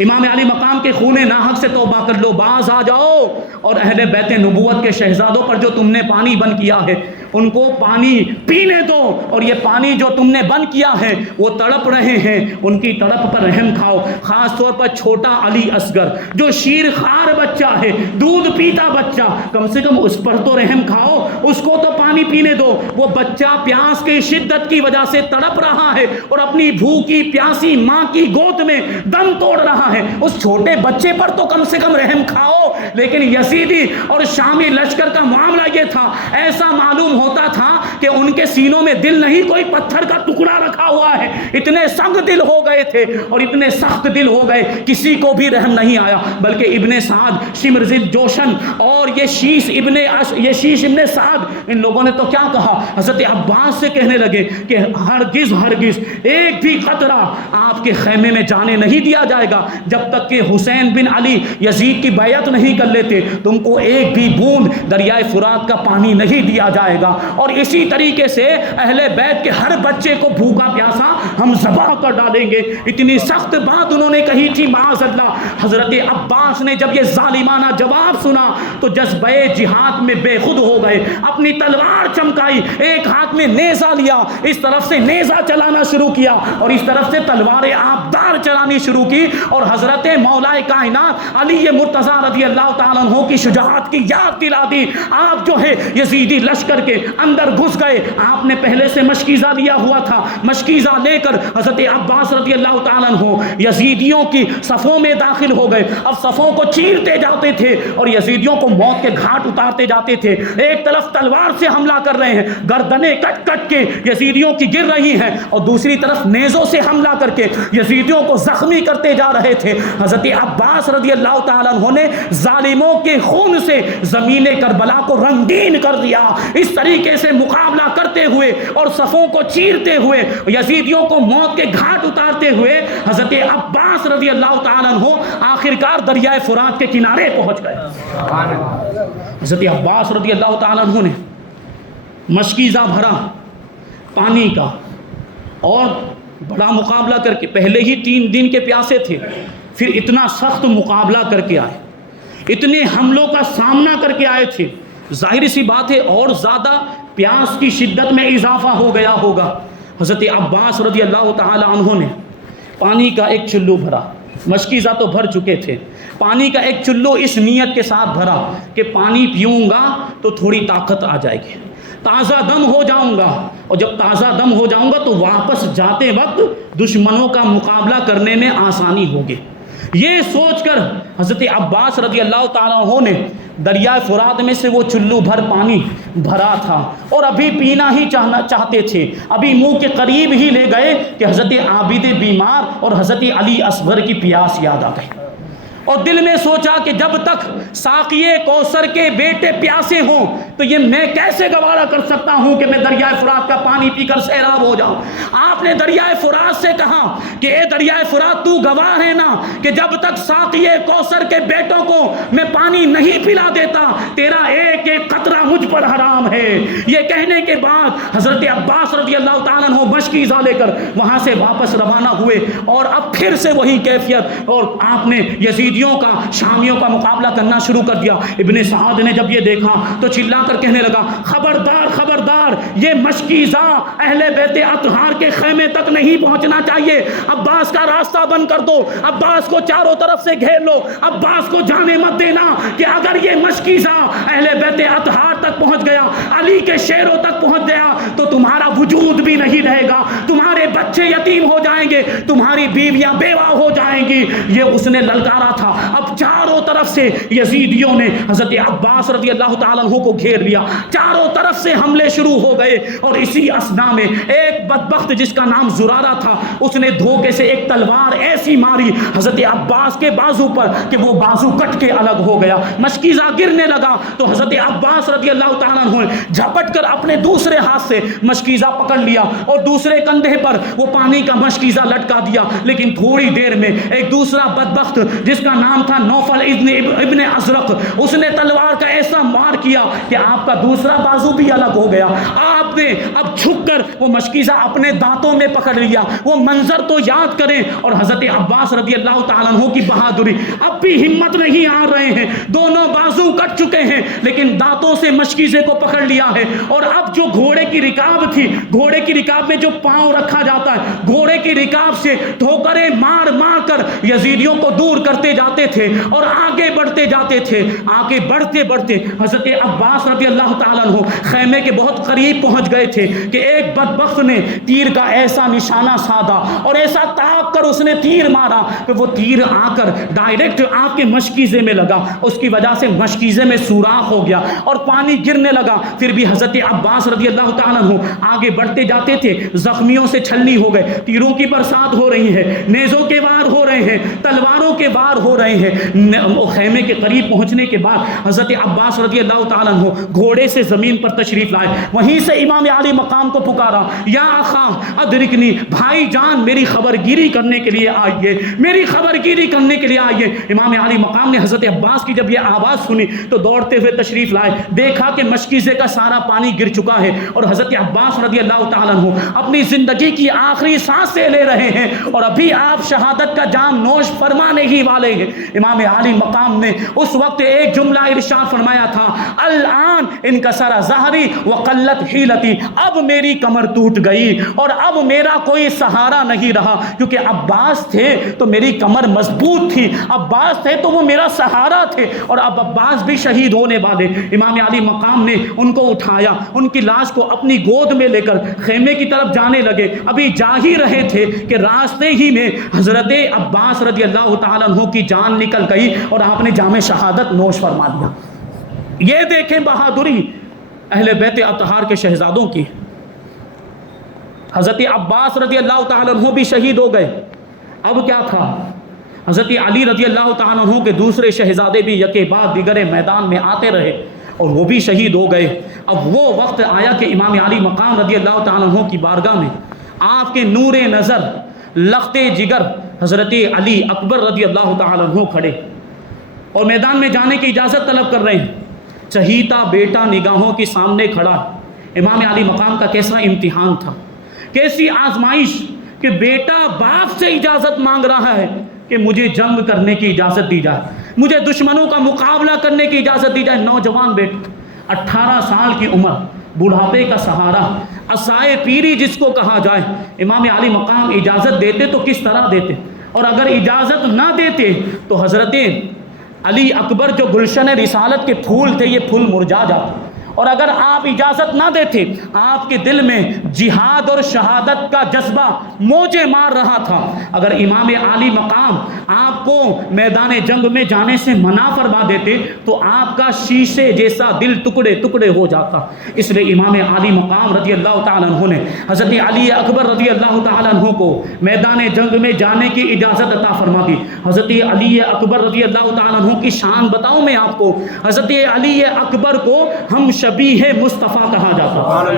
امام علی مقام کے خون ناحق سے توبہ کر لو، باز آ جاؤ، اور اہل بیت نبوت کے شہزادوں پر جو تم نے پانی بند کیا ہے ان کو پانی پینے دو، اور یہ پانی جو تم نے بند کیا ہے وہ تڑپ رہے ہیں، ان کی تڑپ پر رحم کھاؤ، خاص طور پر چھوٹا علی اصغر جو شیر خوار بچہ ہے، دودھ پیتا بچہ، کم سے کم اس پر تو رحم کھاؤ، اس کو تو پانی پینے دو، وہ بچہ پیاس کی شدت کی وجہ سے تڑپ رہا ہے اور اپنی بھوکی پیاسی ماں کی گود میں دم توڑ رہا ہے، اس چھوٹے بچے پر تو کم سے کم رحم کھاؤ۔ لیکن یزیدی اور شامی لشکر کا معاملہ یہ تھا، ایسا معلوم ہوتا تھا کہ ان کے سینوں میں دل نہیں، کوئی پتھر کا ٹکڑا رکھا ہوا ہے، اتنے سنگ دل ہو گئے تھے اور اتنے سخت دل ہو گئے، کسی کو بھی رحم نہیں آیا، بلکہ ابن سعد، شمرزل جوشن اور یہ شیش ابن سعد، ان لوگوں نے تو کیا کہا، حضرت عباس سے کہنے لگے کہ ہرگز ہرگز ایک بھی قطرہ آپ کے خیمے میں جانے نہیں دیا جائے گا جب تک کہ حسین بن علی یزید کی بیعت نہیں کر لیتے، تم کو ایک بھی بوند دریائے فرات کا پانی نہیں دیا جائے گا، اور اسی طریقے سے اہل بیت کے ہر بچے کو بھوکا پیاسا ہم ذبح کر ڈالیں گے۔ اتنی سخت بات انہوں نے کہی تھی، معاذ اللہ۔ حضرت عباس نے جب یہ ظالمانہ جواب سنا تو جذبہ جہاد میں بے خود ہو گئے، اپنی تلوار چمکائی، ایک ہاتھ میں نیزہ لیا، اس طرف سے نیزہ چلانا شروع کیا اور اس طرف سے تلوار آبدار چلانی شروع کی، اور حضرت مولا کائنات علی مرتضیٰ رضی اللہ تعالیٰ عنہ کی شجاعت کی یاد دلا دی۔ آپ جو ہے یزیدی لشکر کے اندر گھس گئے، آپ نے پہلے سے مشکیزہ لیا ہوا تھا، مشکیزہ لے کر حضرت عباس رضی اللہ تعالیٰ عنہ یزیدیوں کی صفوں میں داخل ہو گئے، اب صفوں کو چیرتے جاتے تھے اور یزیدیوں کو موت کے گھاٹ اتارتے جاتے تھے، ایک طرف تلوار سے حملہ کر رہے ہیں، گردنیں کٹ کٹ کے یزیدیوں کی گر رہی ہیں، اور دوسری طرف نیزوں سے حملہ کر کے یزیدیوں کو زخمی کرتے جا رہے تھے۔ حضرت عباس رضی اللہ تعالیٰ عنہ نے ظالموں کے خون سے زمین کربلا کو رنگین کر دیا، اس طریقے سے مقابلہ کرتے ہوئے اور صفوں کو چیرتے ہوئے یزیدیوں کو موت کے گھاٹ اتارتے ہوئے حضرت عباس رضی اللہ تعالیٰ عنہ آخرکار دریائے فرات کے کنارے پہنچ گئے۔ حضرت عباس رضی اللہ تعالیٰ عنہ نے مشکیزہ بھرا پانی کا اور بڑا مقابلہ کر کے، پہلے ہی 3 دن کے پیاسے تھے، پھر اتنا سخت مقابلہ کر کے آئے، اتنے حملوں کا سامنا کر کے آئے تھے، ظاہر سی بات ہے اور زیادہ پیاس کی شدت میں اضافہ ہو گیا ہوگا۔ حضرت عباس رضی اللہ تعالی عنہ نے پانی کا ایک چلو بھرا، مشکیزہ تو بھر چکے تھے، پانی کا ایک چلو اس نیت کے ساتھ بھرا کہ پانی پیوں گا تو تھوڑی طاقت آ جائے گی، تازہ دم ہو جاؤں گا، اور جب تازہ دم ہو جاؤں گا تو واپس جاتے وقت دشمنوں کا مقابلہ کرنے میں آسانی ہوگی۔ یہ سوچ کر حضرت عباس رضی اللہ تعالیٰ عنہ نے دریائے فرات میں سے وہ چلو بھر پانی بھرا تھا اور ابھی پینا ہی چاہتے تھے، ابھی منہ کے قریب ہی لے گئے کہ حضرت عابد بیمار اور حضرت علی اصغر کی پیاس یاد آ گئی، اور دل میں سوچا کہ جب تک ساقیے کوثر کے بیٹے پیاسے ہوں تو یہ میں کیسے گوارا کر سکتا ہوں کہ میں دریائے فرات کا پانی پی کر سیراب ہو جاؤں۔ آپ نے دریائے فرات سے کہا کہ اے دریائے فرات تو گواہ ہے نا کہ جب تک ساقی کوثر کے بیٹوں کو میں پانی نہیں پلا دیتا تیرا ایک ایک قطرہ مجھ پر حرام ہے۔ یہ کہنے کے بعد حضرت عباس رضی اللہ تعالیٰ عنہ مشکیزہ لے کر وہاں سے واپس روانہ ہوئے، اور اب پھر سے وہی کیفیت، اور آپ نے یزیدیوں کا شامیوں کا مقابلہ کرنا شروع کر دیا۔ ابن سعد نے جب یہ دیکھا تو چلا کر کہنے لگا خبردار خبردار، یہ مشکیزہ اہل بیت اطہار کے خیمے تک نہیں پہنچنا چاہیے، عباس کا راستہ بند کر دو، عباس کو چاروں طرف سے گھیر لو، عباس کو جانے مت دینا کہ اگر یہ مشکیزہ اہل بیت اطہار تک پہنچ گیا، علی کے شیروں تک پہنچ گیا تو تمہارا وجود بھی نہیں رہے گا، تمہارے بچے یتیم ہو جائیں گے، تمہاری بیویاں بیوہ ہو جائیں گی۔ یہ اس نے للکارا تھا۔ اب چاروں طرف سے یزیدیوں نے حضرت عباس رضی اللہ تعالیٰ عنہ کو گھیر لیا، چاروں طرف سے حملے شروع ہو گئے، اور اسی اثنا میں ایک بدبخت جس کا نام زرارہ تھا، اس نے دھوکے سے ایک تلوار ایسی ماری حضرت عباس کے بازو پر کہ وہ بازو کٹ کے الگ ہو گیا۔ مشکیزہ گرنے لگا تو حضرت عباس رضی اللہ تعالیٰ عنہ نے جھپٹ کر اپنے دوسرے ہاتھ سے مشکیزہ پکڑ لیا اور دوسرے کندھے پر وہ پانی کا مشکیزہ لٹکا دیا۔ لیکن تھوڑی دیر میں ایک دوسرا بدبخت جس کا نام تھا نوفل ابن ازرق، اس نے تلوار کا ایسا مار کیا کہ آپ کا دوسرا بازو بھی الگ ہو گیا۔ آپ نے اب جھک کر وہ مشکیزہ اپنے دانتوں میں پکڑ لیا۔ وہ منظر تو یاد کریں، اور حضرت عباس رضی اللہ تعالیٰ عنہ کی بہادری، اب بھی ہمت نہیں آ رہے ہیں، دونوں بازو کٹ چکے ہیں لیکن دانتوں سے مشکیزے کو پکڑ لیا ہے۔ اور اب جو گھوڑے کی رکاب تھی، گھوڑے کی رکاب میں جو پاؤں رکھا جاتا ہے، گھوڑے کی رکاب سے ٹھوکریں مار مار کر یزیدیوں کو دور کرتے جاتے تھے اور آگے بڑھتے جاتے تھے۔ آگے بڑھتے بڑھتے حضرت عباس رضی اللہ تعالیٰ عنہ خیمے کے بہت قریب پہنچ گئے تھے کہ ایک بدبخت نے تیر کا ایسا نشانہ سادھا اور ایسا تاک کر اس نے تیر مارا کہ وہ تیر آ کر ڈائریکٹ آپ کے مشکیزے میں لگا، اس کی وجہ سے مشکیزے میں سوراخ ہو گیا اور پانی گرنے لگا۔ پھر بھی حضرت عباس رضی اللہ تعالیٰ عنہ آگے بڑھتے جاتے تھے، زخمیوں سے چھلنی ہو گئے، تیروں کی برسات ہو رہی ہے، نیزوں کے وار ہو رہے ہیں، تلواروں کے وار ہو رہے ہیں۔ خیمے کے قریب پہنچنے کے بعد حضرت عباس رضی اللہ تعالیٰ عنہ گھوڑے سے زمین پر تشریف لائے، وہیں سے امام علی مقام کو پکارا، یا اخا ادرکنی، بھائی جان میری خبرگیری کرنے کے لیے آئیے، میری خبرگیری کرنے کے لیے آئیے۔ امام علی مقام نے حضرت عباس کی جب یہ آواز سنی تو دوڑتے ہوئے تشریف لائے، دیکھا کہ مشکیزے کا سارا پانی گر چکا ہے اور حضرت عباس رضی اللہ تعالیٰ عنہ اپنی زندگی کی آخری سانسیں لے رہے ہیں اور ابھی آپ شہادت کا جام نوش فرمانے ہی والے ہیں۔ امام علی مقام نے اس وقت ایک جملہ ارشاد فرمایا تھا، الان انکسر ظہری وقلت حیلتی، اب میری کمر ٹوٹ گئی اور اب میرا کوئی سہارا نہیں رہا، کیونکہ عباس تھے تو میری کمر مضبوط تھی، عباس تھے تو وہ میرا سہارا تھے، اور اب عباس بھی شہید ہونے والے۔ امام علی مقام نے ان کو اٹھایا، ان کی لاش کو اپنی گود میں لے کر خیمے کی طرف جانے لگے۔ ابھی جا ہی رہے تھے کہ راستے ہی میں حضرت عباس رضی اللہ تعالیٰ عنہ کی جان نکل گئی اور آپ نے جام شہادت نوش فرما دیا۔ یہ دیکھیں بہادری اہل بیت اطہار کے شہزادوں کی۔ حضرت عباس رضی اللہ تعالیٰ عنہ بھی شہید ہو گئے، اب کیا تھا؟ حضرت علی رضی اللہ تعالیٰ عنہ کے دوسرے شہزادے بھی یکے بعد دیگر میدان میں آتے رہے اور وہ بھی شہید ہو گئے۔ اب وہ وقت آیا کہ امام علی مقام رضی اللہ تعالیٰ عنہ کی بارگاہ میں آپ کے نور نظر لختے جگر حضرت علی اکبر رضی اللہ تعالیٰ عنہ کھڑے اور میدان میں جانے کی اجازت طلب کر رہے ہیں۔ چہیتا بیٹا نگاہوں کے سامنے کھڑا۔ امام علی مقام کا کیسا امتحان تھا، کیسی آزمائش کہ بیٹا باپ سے اجازت مانگ رہا ہے کہ مجھے جنگ کرنے کی اجازت دی جائے، مجھے دشمنوں کا مقابلہ کرنے کی اجازت دی جائے۔ نوجوان بیٹا، 18 سال کی عمر، بڑھاپے کا سہارا، عصائے پیری جس کو کہا جائے، امام علی مقام اجازت دیتے تو کس طرح دیتے، اور اگر اجازت نہ دیتے تو حضرت علی اکبر جو گلشن رسالت کے پھول تھے یہ پھول مرجھا جاتے، اور اگر آپ اجازت نہ دیتے آپ کے دل میں جہاد اور شہادت کا جذبہ موجیں مار رہا تھا۔ اگر امام علی مقام آپ کو میدان جنگ میں جانے سے منع فرما دیتے تو آپ کا شیشے جیسا دل ٹکڑے ٹکڑے ہو جاتا۔ اس لیے امام علی مقام رضی اللہ تعالیٰ عنہ نے حضرت علی اکبر رضی اللہ تعالیٰ عنہ کو میدان جنگ میں جانے کی اجازت عطا فرما دی۔ حضرت علی اکبر رضی اللہ تعالیٰ عنہ کی شان بتاؤں میں آپ کو، حضرت علی اکبر کو ہم شبیہ مصطفیٰ کہا جاتا ہے۔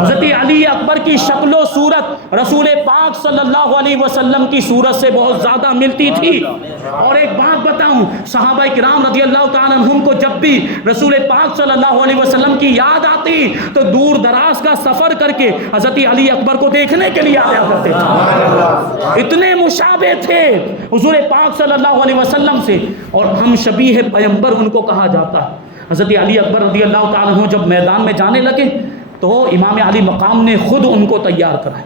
حضرت علی اکبر کی شکل و صورت رسول پاک صلی اللہ علیہ وسلم کی صورت سے بہت زیادہ ملتی تھی۔ اور ایک بات بتاؤں، صحابہ کرام رضی اللہ تعالیٰ عنہم کو جب بھی رسول پاک صلی اللہ علیہ وسلم کی یاد آتی تو دور دراز کا سفر کر کے حضرت علی اکبر کو دیکھنے کے لیے آیا کرتے تھے، اتنے مشابہ تھے حضور پاک صلی اللہ علیہ وسلم سے، اور ہم شبیہ پیغمبر ان کو کہا جاتا ہے۔ حضرت علی اکبر رضی اللہ تعالیٰ عنہ جب میدان میں جانے لگے تو امام علی مقام نے خود ان کو تیار کرائے،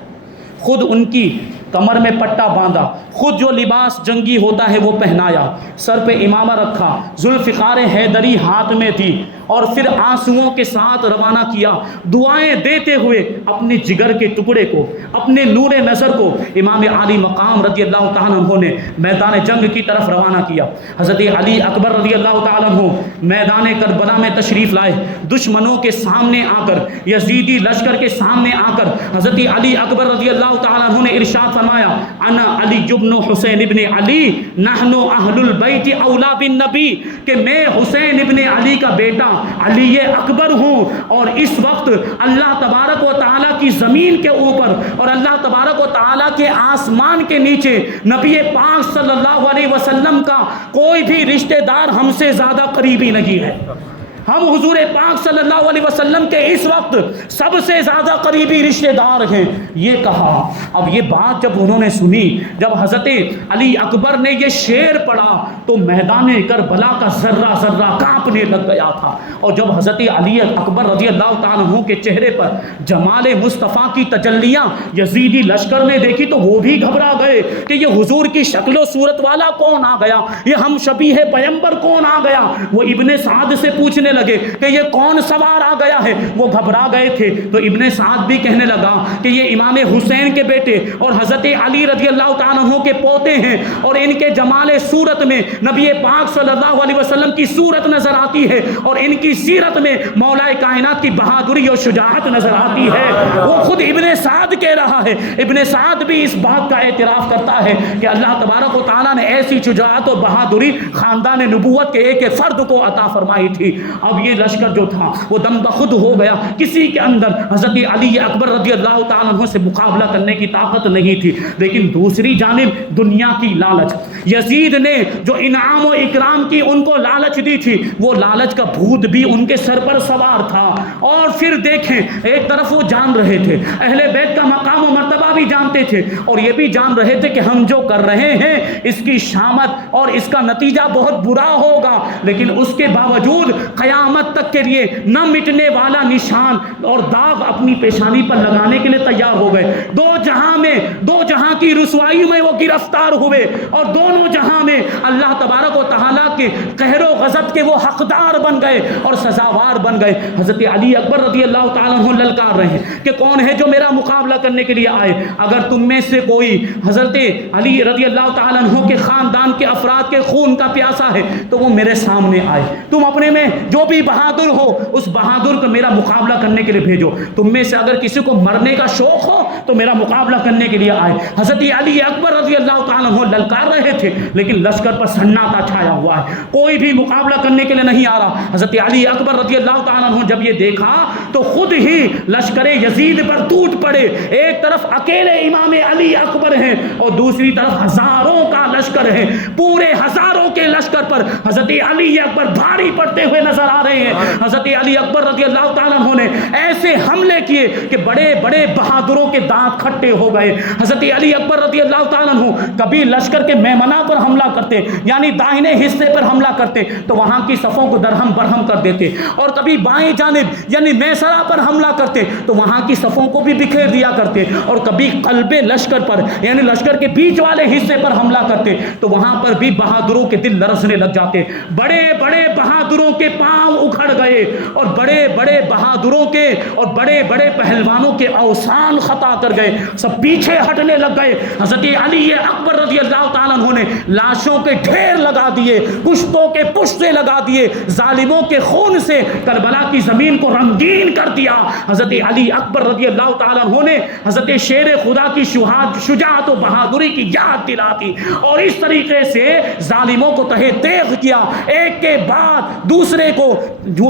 خود ان کی کمر میں پٹا باندھا، خود جو لباس جنگی ہوتا ہے وہ پہنایا، سر پہ امامہ رکھا، ذوالفقار حیدری ہاتھ میں تھی، اور پھر آنسوؤں کے ساتھ روانہ کیا، دعائیں دیتے ہوئے اپنے جگر کے ٹکڑے کو، اپنے نور نظر کو امام علی مقام رضی اللہ تعالیٰ عنہ نے میدان جنگ کی طرف روانہ کیا۔ حضرت علی اکبر رضی اللہ تعالیٰ عنہ میدان کربلا میں تشریف لائے، دشمنوں کے سامنے آ کر، یزیدی لشکر کے سامنے آ کر حضرت علی اکبر رضی اللہ تعالیٰ عنہ نے ارشاد فرمایا، انا علی ابن حسین ابن علی نحن اہل البیت اولا بالنبی، کہ میں حسین ابن علی کا بیٹا علی اکبر ہوں، اور اس وقت اللہ تبارک و تعالیٰ کی زمین کے اوپر اور اللہ تبارک و تعالیٰ کے آسمان کے نیچے نبی پاک صلی اللہ علیہ وسلم کا کوئی بھی رشتہ دار ہم سے زیادہ قریبی نہیں ہے۔ ہم حضور پاک صلی اللہ علیہ وسلم کے اس وقت سب سے زیادہ قریبی رشتہ دار ہیں، یہ کہا۔ اب یہ بات جب انہوں نے سنی، جب حضرت علی اکبر نے یہ شعر پڑھا تو میدان کربلا کا ذرہ ذرہ کانپنے لگ گیا تھا، اور جب حضرت علی اکبر رضی اللہ تعالیٰ عنہ کے چہرے پر جمال مصطفیٰ کی تجلیاں یزیدی لشکر نے دیکھی تو وہ بھی گھبرا گئے کہ یہ حضور کی شکل و صورت والا کون آ گیا، یہ ہم شبیہ پیغمبر کون آ گیا۔ وہ ابن سعد سے پوچھنے لگے کہ یہ کون سوار آ گیا ہے، وہ گھبرا گئے تھے تو ابن سعد بھی کہنے لگا کہ یہ امام حسین کے بیٹے اور حضرت علی رضی اللہ تعالیٰ عنہ کے پوتے ہیں، اور ان کے جمال صورت میں نبی پاک صلی اللہ علیہ وسلم کی صورت نظر آتی ہے، اور ان کی سیرت میں مولا کائنات کی بہادری اور شجاعت نظر آتی ہے۔ وہ خود ابن سعد کہہ رہا ہے، ابن سعد بھی اس بات کا اعتراف کرتا ہے کہ اللہ تبارک و تعالیٰ نے ایسی شجاعت اور بہادری خاندان نبوت کے ایک فرد کو عطا فرمائی تھی۔ اب یہ لشکر جو تھا وہ دم بخود ہو گیا، کسی کے اندر حضرت علی اکبر رضی اللہ تعالیٰ عنہ سے مقابلہ کرنے کی طاقت نہیں تھی۔ لیکن دوسری جانب دنیا کی لالچ، یزید نے جو انعام و اکرام کی ان کو لالچ دی تھی، وہ لالچ کا بھوت بھی ان کے سر پر سوار تھا۔ اور پھر دیکھیں، ایک طرف وہ جان رہے تھے، اہل بیت کا مقام و مرتبہ بھی جانتے تھے، اور یہ بھی جان رہے تھے کہ ہم جو کر رہے ہیں اس کی شامت اور اس کا نتیجہ بہت برا ہوگا، لیکن اس کے باوجود قیامت تک کے لیے نہ مٹنے والا نشان اور داغ اپنی پیشانی پر لگانے کے لیے تیار ہو گئے۔ دو جہاں کی رسوائی میں وہ گرفتار ہوئے، اور دونوں جہاں میں اللہ تبارک و تعالیٰ کے قہر و غضب کے وہ حقدار بن گئے اور سزاوار بن گئے۔ حضرت علی اکبر رضی اللہ تعالیٰ عنہ للکار رہے ہیں کہ کون ہے جو میرا مقابلہ کرنے کے لیے آئے؟ اگر تم میں سے کوئی حضرت علی رضی اللہ تعالیٰ عنہ کے خاندان کے افراد کے خون کا پیاسا ہے تو وہ میرے سامنے آئے، تم اپنے میں جو بھی بہادر ہو اس بہادر کو میرا مقابلہ کرنے کے لیے بھیجو، تم میں سے اگر کسی کو مرنے کا شوق ہو تو میرا مقابلہ کرنے کے لیے آئے۔ حضرت علی اکبر رضی اللہ تعالیٰ عنہ للکار رہے تھے، لیکن لشکر پر سناٹا چھایا ہوا ہے، کوئی بھی مقابلہ کرنے کے لیے نہیں آ رہا۔ حضرت علی اکبر رضی اللہ تعالیٰ عنہ جب یہ دیکھا تو خود ہی لشکر یزید پر ٹوٹ پڑے۔ ایک طرف اکیلے امام علی اکبر ہیں اور دوسری طرف ہزاروں کا لشکر ہے، پورے ہزاروں کے لشکر پر حضرت علی اکبر بھاری پڑتے ہوئے نظر آ رہے ہیں۔ حضرت علی اکبر رضی اللہ تعالیٰ عنہ نے ایسے حملے کیے کہ بڑے بڑے بہادروں کے دانت کھٹے ہو گئے۔ حضرت علی اکبر رضی اللہ تعالیٰ عنہ کبھی لشکر کے میمنہ پر حملہ کرتے، یعنی دائیں حصے پر حملہ کرتے تو وہاں کی صفوں کو درہم برہم کر دیتے، اور کبھی بائیں جانب یعنی میسرہ پر حملہ کرتے تو وہاں کی صفوں کو بھی بکھیر دیا کرتے، اور کبھی قلب لشکر پر یعنی لشکر کے بیچ والے حصے پر حملہ کرتے تو وہاں پر بھی بہادروں کے دل لرزنے لگ جاتے۔ بڑے بڑے بہادروں کے پاؤں اکھڑ گئے، اور بڑے بڑے بہادروں کے اور بڑے بڑے پہلوانوں کے اوسان خطا کر کر گئے، سب پیچھے ہٹنے لگ گئے۔ حضرت علی اکبر رضی اللہ تعالیٰ عنہ نے لاشوں کے ڈھیر لگا دیے، پشتوں کے پشتے لگا دیے، ظالموں کے خون سے کربلا کی زمین کو رنگین کر دیا۔ حضرت علی اکبر رضی اللہ تعالیٰ عنہ نے حضرت شیر خدا کی شجاعت و بہادری کی یاد دلا دی، اور اس طریقے سے ظالموں کو تہے تیغ کیا، ایک کے بعد دوسرے کو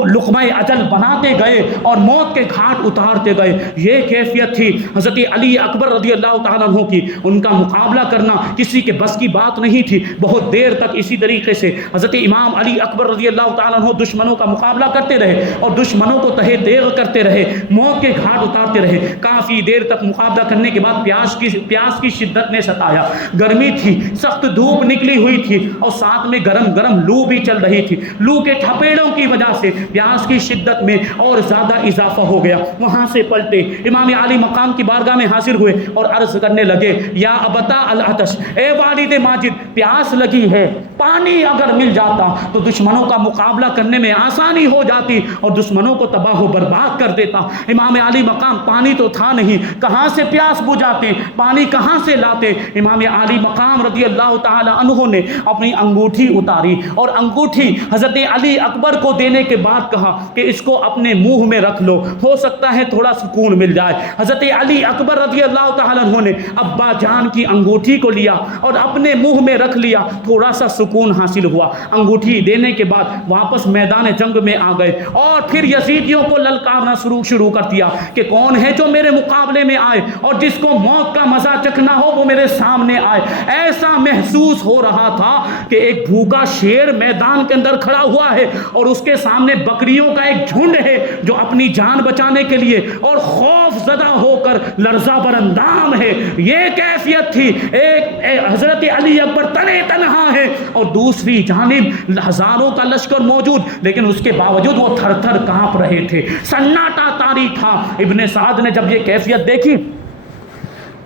لقمہ اجل بناتے گئے اور موت کے گھاٹ اتارتے گئے۔ یہ کیفیت تھی حضرت علی اکبر رضی اللہ تعالیٰ عنہ کی۔ ان کا مقابلہ کرنا کسی کے بس کی بات نہیں تھی۔ بہت دیر تک اسی طریقے سے حضرت امام علی اکبر رضی اللہ تعالیٰ عنہ دشمنوں کا مقابلہ کرتے رہے اور دشمنوں کو تہے تیغ کرتے رہے، موت کے گھاٹ اتارتے رہے۔ کافی دیر تک مقابلہ کرنے کے بعد پیاس کی شدت نے ستایا، گرمی تھی، سخت دھوپ نکلی ہوئی تھی اور ساتھ میں گرم گرم لو بھی چل رہی تھی۔ لو کے تھپیڑوں کی وجہ سے پیاس کی شدت میں اور زیادہ اضافہ ہو گیا۔ وہاں سے پلٹے، امام علی مقام کی بارگاہ میں حاضر ہوئے اور عرض کرنے لگے، یا ابتا العطش، اے والد ماجد، پیاس لگی ہے، پانی اگر مل جاتا تو دشمنوں کا مقابلہ کرنے میں آسانی ہو جاتی اور دشمنوں کو تباہ و برباد کر دیتا۔ امام علی مقام، پانی تو تھا نہیں، کہاں سے پیاس بجھاتے، پانی کہاں سے لاتے؟ امام علی مقام رضی اللہ تعالی عنہ نے اپنی انگوٹھی اتاری اور انگوٹھی حضرت علی اکبر کو دینے کے بعد کہا کہ اس کو اپنے منہ میں رکھ لو، ہو سکتا ہے تھوڑا سکون مل جائے۔ حضرت علی اکبر رضی اللہ تعالی عنہ نے ابا جان کی انگوٹھی کو لیا اور اپنے منہ میں رکھ لیا، تھوڑا سا سکون حاصل ہوا۔ انگوٹھی دینے کے بعد واپس میدان جنگ میں آ گئے اور پھر یزیدیوں کو للکارنا شروع کر دیا کہ کون ہے جو میرے مقابلے میں آئے اور جس کو موت کا مزہ چکھنا ہو وہ میرے سامنے آئے۔ ایسا محسوس ہو رہا تھا کہ ایک بھوکا شیر میدان کے اندر کھڑا ہوا ہے اور اس کے سامنے بکریوں کا ایک جھنڈ ہے جو اپنی جان بچانے کے لیے اور خوف زدہ ہو کر لرزہ برندام ہے۔ یہ کیفیت تھی۔ ایک حضرت علی اکبر تنے تنہا ہے اور دوسری جانب ہزاروں کا لشکر موجود، لیکن اس کے باوجود وہ تھر تھر کانپ رہے تھے، سناٹا طاری تھا۔ ابن سعد نے جب یہ کیفیت دیکھی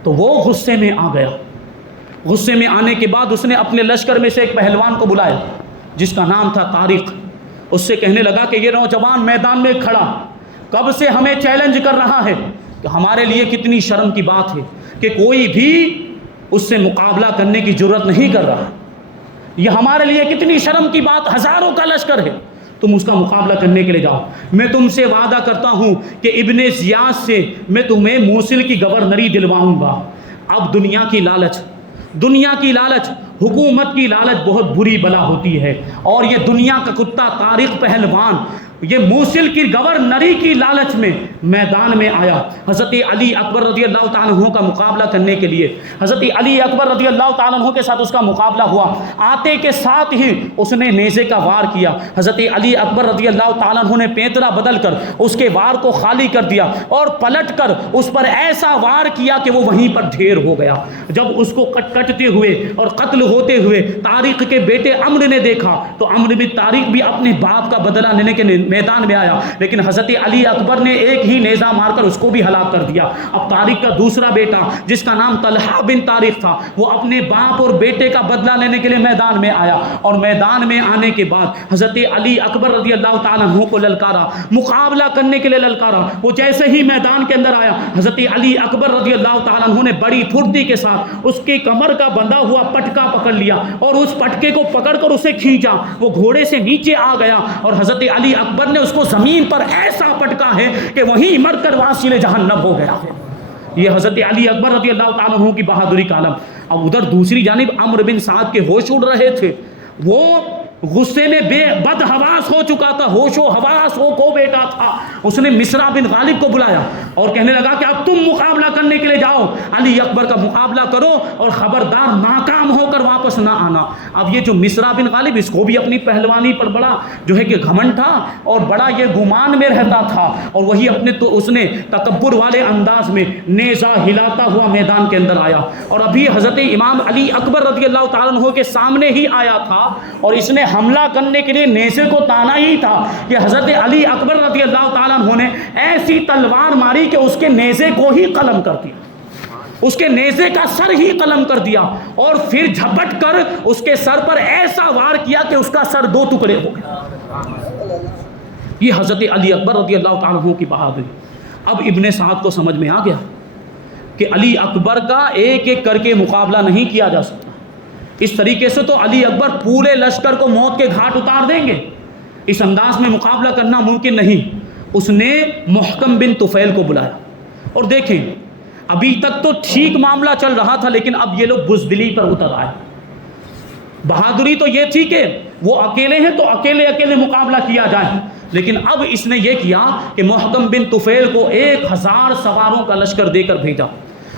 تو وہ غصے میں آ گیا۔ غصے میں آنے کے بعد اس نے اپنے لشکر میں سے ایک پہلوان کو بلایا جس کا نام تھا طارق۔ اس سے کہنے لگا کہ یہ نوجوان میدان میں کھڑا کب سے ہمیں چیلنج کر رہا ہے کہ ہمارے لیے کتنی شرم کی بات ہے کہ کوئی بھی اس سے مقابلہ کرنے کی جرت نہیں کر رہا۔ یہ ہمارے لیے کتنی شرم کی بات، ہزاروں کا لشکر ہے، تم اس کا مقابلہ کرنے کے لیے جاؤ۔ میں تم سے وعدہ کرتا ہوں کہ ابن زیاد سے میں تمہیں موصل کی گورنری دلواؤں گا۔ اب دنیا کی لالچ، حکومت کی لالچ بہت بری بلا ہوتی ہے، اور یہ دنیا کا کتا طارق پہلوان یہ موصل کی گورنری کی لالچ میں میدان میں آیا حضرت علی اکبر رضی اللہ تعالیٰ عنہ کا مقابلہ کرنے کے لیے۔ حضرت علی اکبر رضی اللہ تعالیٰ عنہ کے ساتھ اس کا مقابلہ ہوا۔ آتے کے ساتھ ہی اس نے نیزے کا وار کیا۔ حضرت علی اکبر رضی اللہ تعالیٰ عنہ نے پیترا بدل کر اس کے وار کو خالی کر دیا اور پلٹ کر اس پر ایسا وار کیا کہ وہ وہیں پر ڈھیر ہو گیا۔ جب اس کو کٹتے ہوئے اور قتل ہوتے ہوئے طارق کے بیٹے عمرو نے دیکھا تو عمرو بن طارق بھی اپنے باپ کا بدلہ لینے کے میدان میں آیا، لیکن حضرت علی اکبر نے ایک ہی نیزہ مار کر اس کو بھی ہلاک کر دیا۔ اب طارق کا دوسرا بیٹا جس کا نام طلحہ بن طارق تھا وہ اپنے باپ اور بیٹے کا بدلہ لینے کے لیے میدان میں آیا، اور میدان میں آنے کے بعد حضرت علی اکبر رضی اللہ تعالیٰ عنہ کو للکارا، مقابلہ کرنے کے لیے للکارا۔ وہ جیسے ہی میدان کے اندر آیا حضرت علی اکبر رضی اللہ تعالیٰ عنہ نے بڑی پھرتی کے ساتھ اس کی کمر کا بندھا ہوا پٹکا پکڑ لیا اور اس پٹکے کو پکڑ کر اسے کھینچا۔ وہ گھوڑے سے نیچے آ گیا اور حضرت علی اکبر نے اس کو زمین پر ایسا پٹکا ہے کہ وہیں مر کر واصل جہنم ہو گیا۔ یہ حضرت علی اکبر رضی اللہ تعالیٰ عنہ کی بہادری کا علم۔ اب ادھر دوسری جانب عمرو بن سعد کے ہوش اڑ رہے تھے، وہ غصے میں بد حواس ہو چکا تھا، ہوش و حواس وہ کو بیٹا تھا۔ اس نے مصرع بن غالب کو بلایا اور کہنے لگا کہ اب تم مقابلہ کرنے کے لیے جاؤ، علی اکبر کا مقابلہ کرو اور خبردار ناکام ہو کر واپس نہ آنا۔ اب یہ جو مصرع بن غالب، اس کو بھی اپنی پہلوانی پر بڑا جو ہے کہ گھمنڈ تھا اور بڑا یہ گمان میں رہتا تھا، اور وہی اپنے تو اس نے تکبر والے انداز میں نیزہ ہلاتا ہوا میدان کے اندر آیا، اور ابھی حضرت امام علی اکبر رضی اللہ تعالیٰ عنہ کے سامنے ہی آیا تھا اور اس نے حملہ کرنے کے لیے نیزے کو تانا ہی تھا کہ حضرت علی اکبر رضی اللہ تعالیٰ عنہ نے ایسی تلوار ماری کہ اس کے نیزے کو ہی قلم کر دیا، اس کے نیزے کا سر ہی قلم کر دیا، اور پھر جھپٹ کر اس کے سر پر ایسا وار کیا کہ اس کا سر دو ٹکڑے ہو گئے۔ یہ حضرت علی اکبر رضی اللہ تعالیٰ عنہ کی بہادری۔ اب ابن سعد کو سمجھ میں آ گیا کہ علی اکبر کا ایک ایک کر کے مقابلہ نہیں کیا جا سکتا. اس طریقے سے تو علی اکبر پورے لشکر کو موت کے گھاٹ اتار دیں گے، اس انداز میں مقابلہ کرنا ممکن نہیں. اس نے محکم بن طفیل کو بلایا، اور دیکھیں ابھی تک تو ٹھیک معاملہ چل رہا تھا، لیکن اب یہ لوگ بزدلی پر اتر آئے. بہادری تو یہ تھی کہ وہ اکیلے ہیں تو اکیلے مقابلہ کیا جائے، لیکن اب اس نے یہ کیا کہ محکم بن طفیل کو 1000 سواروں کا لشکر دے کر بھیجا،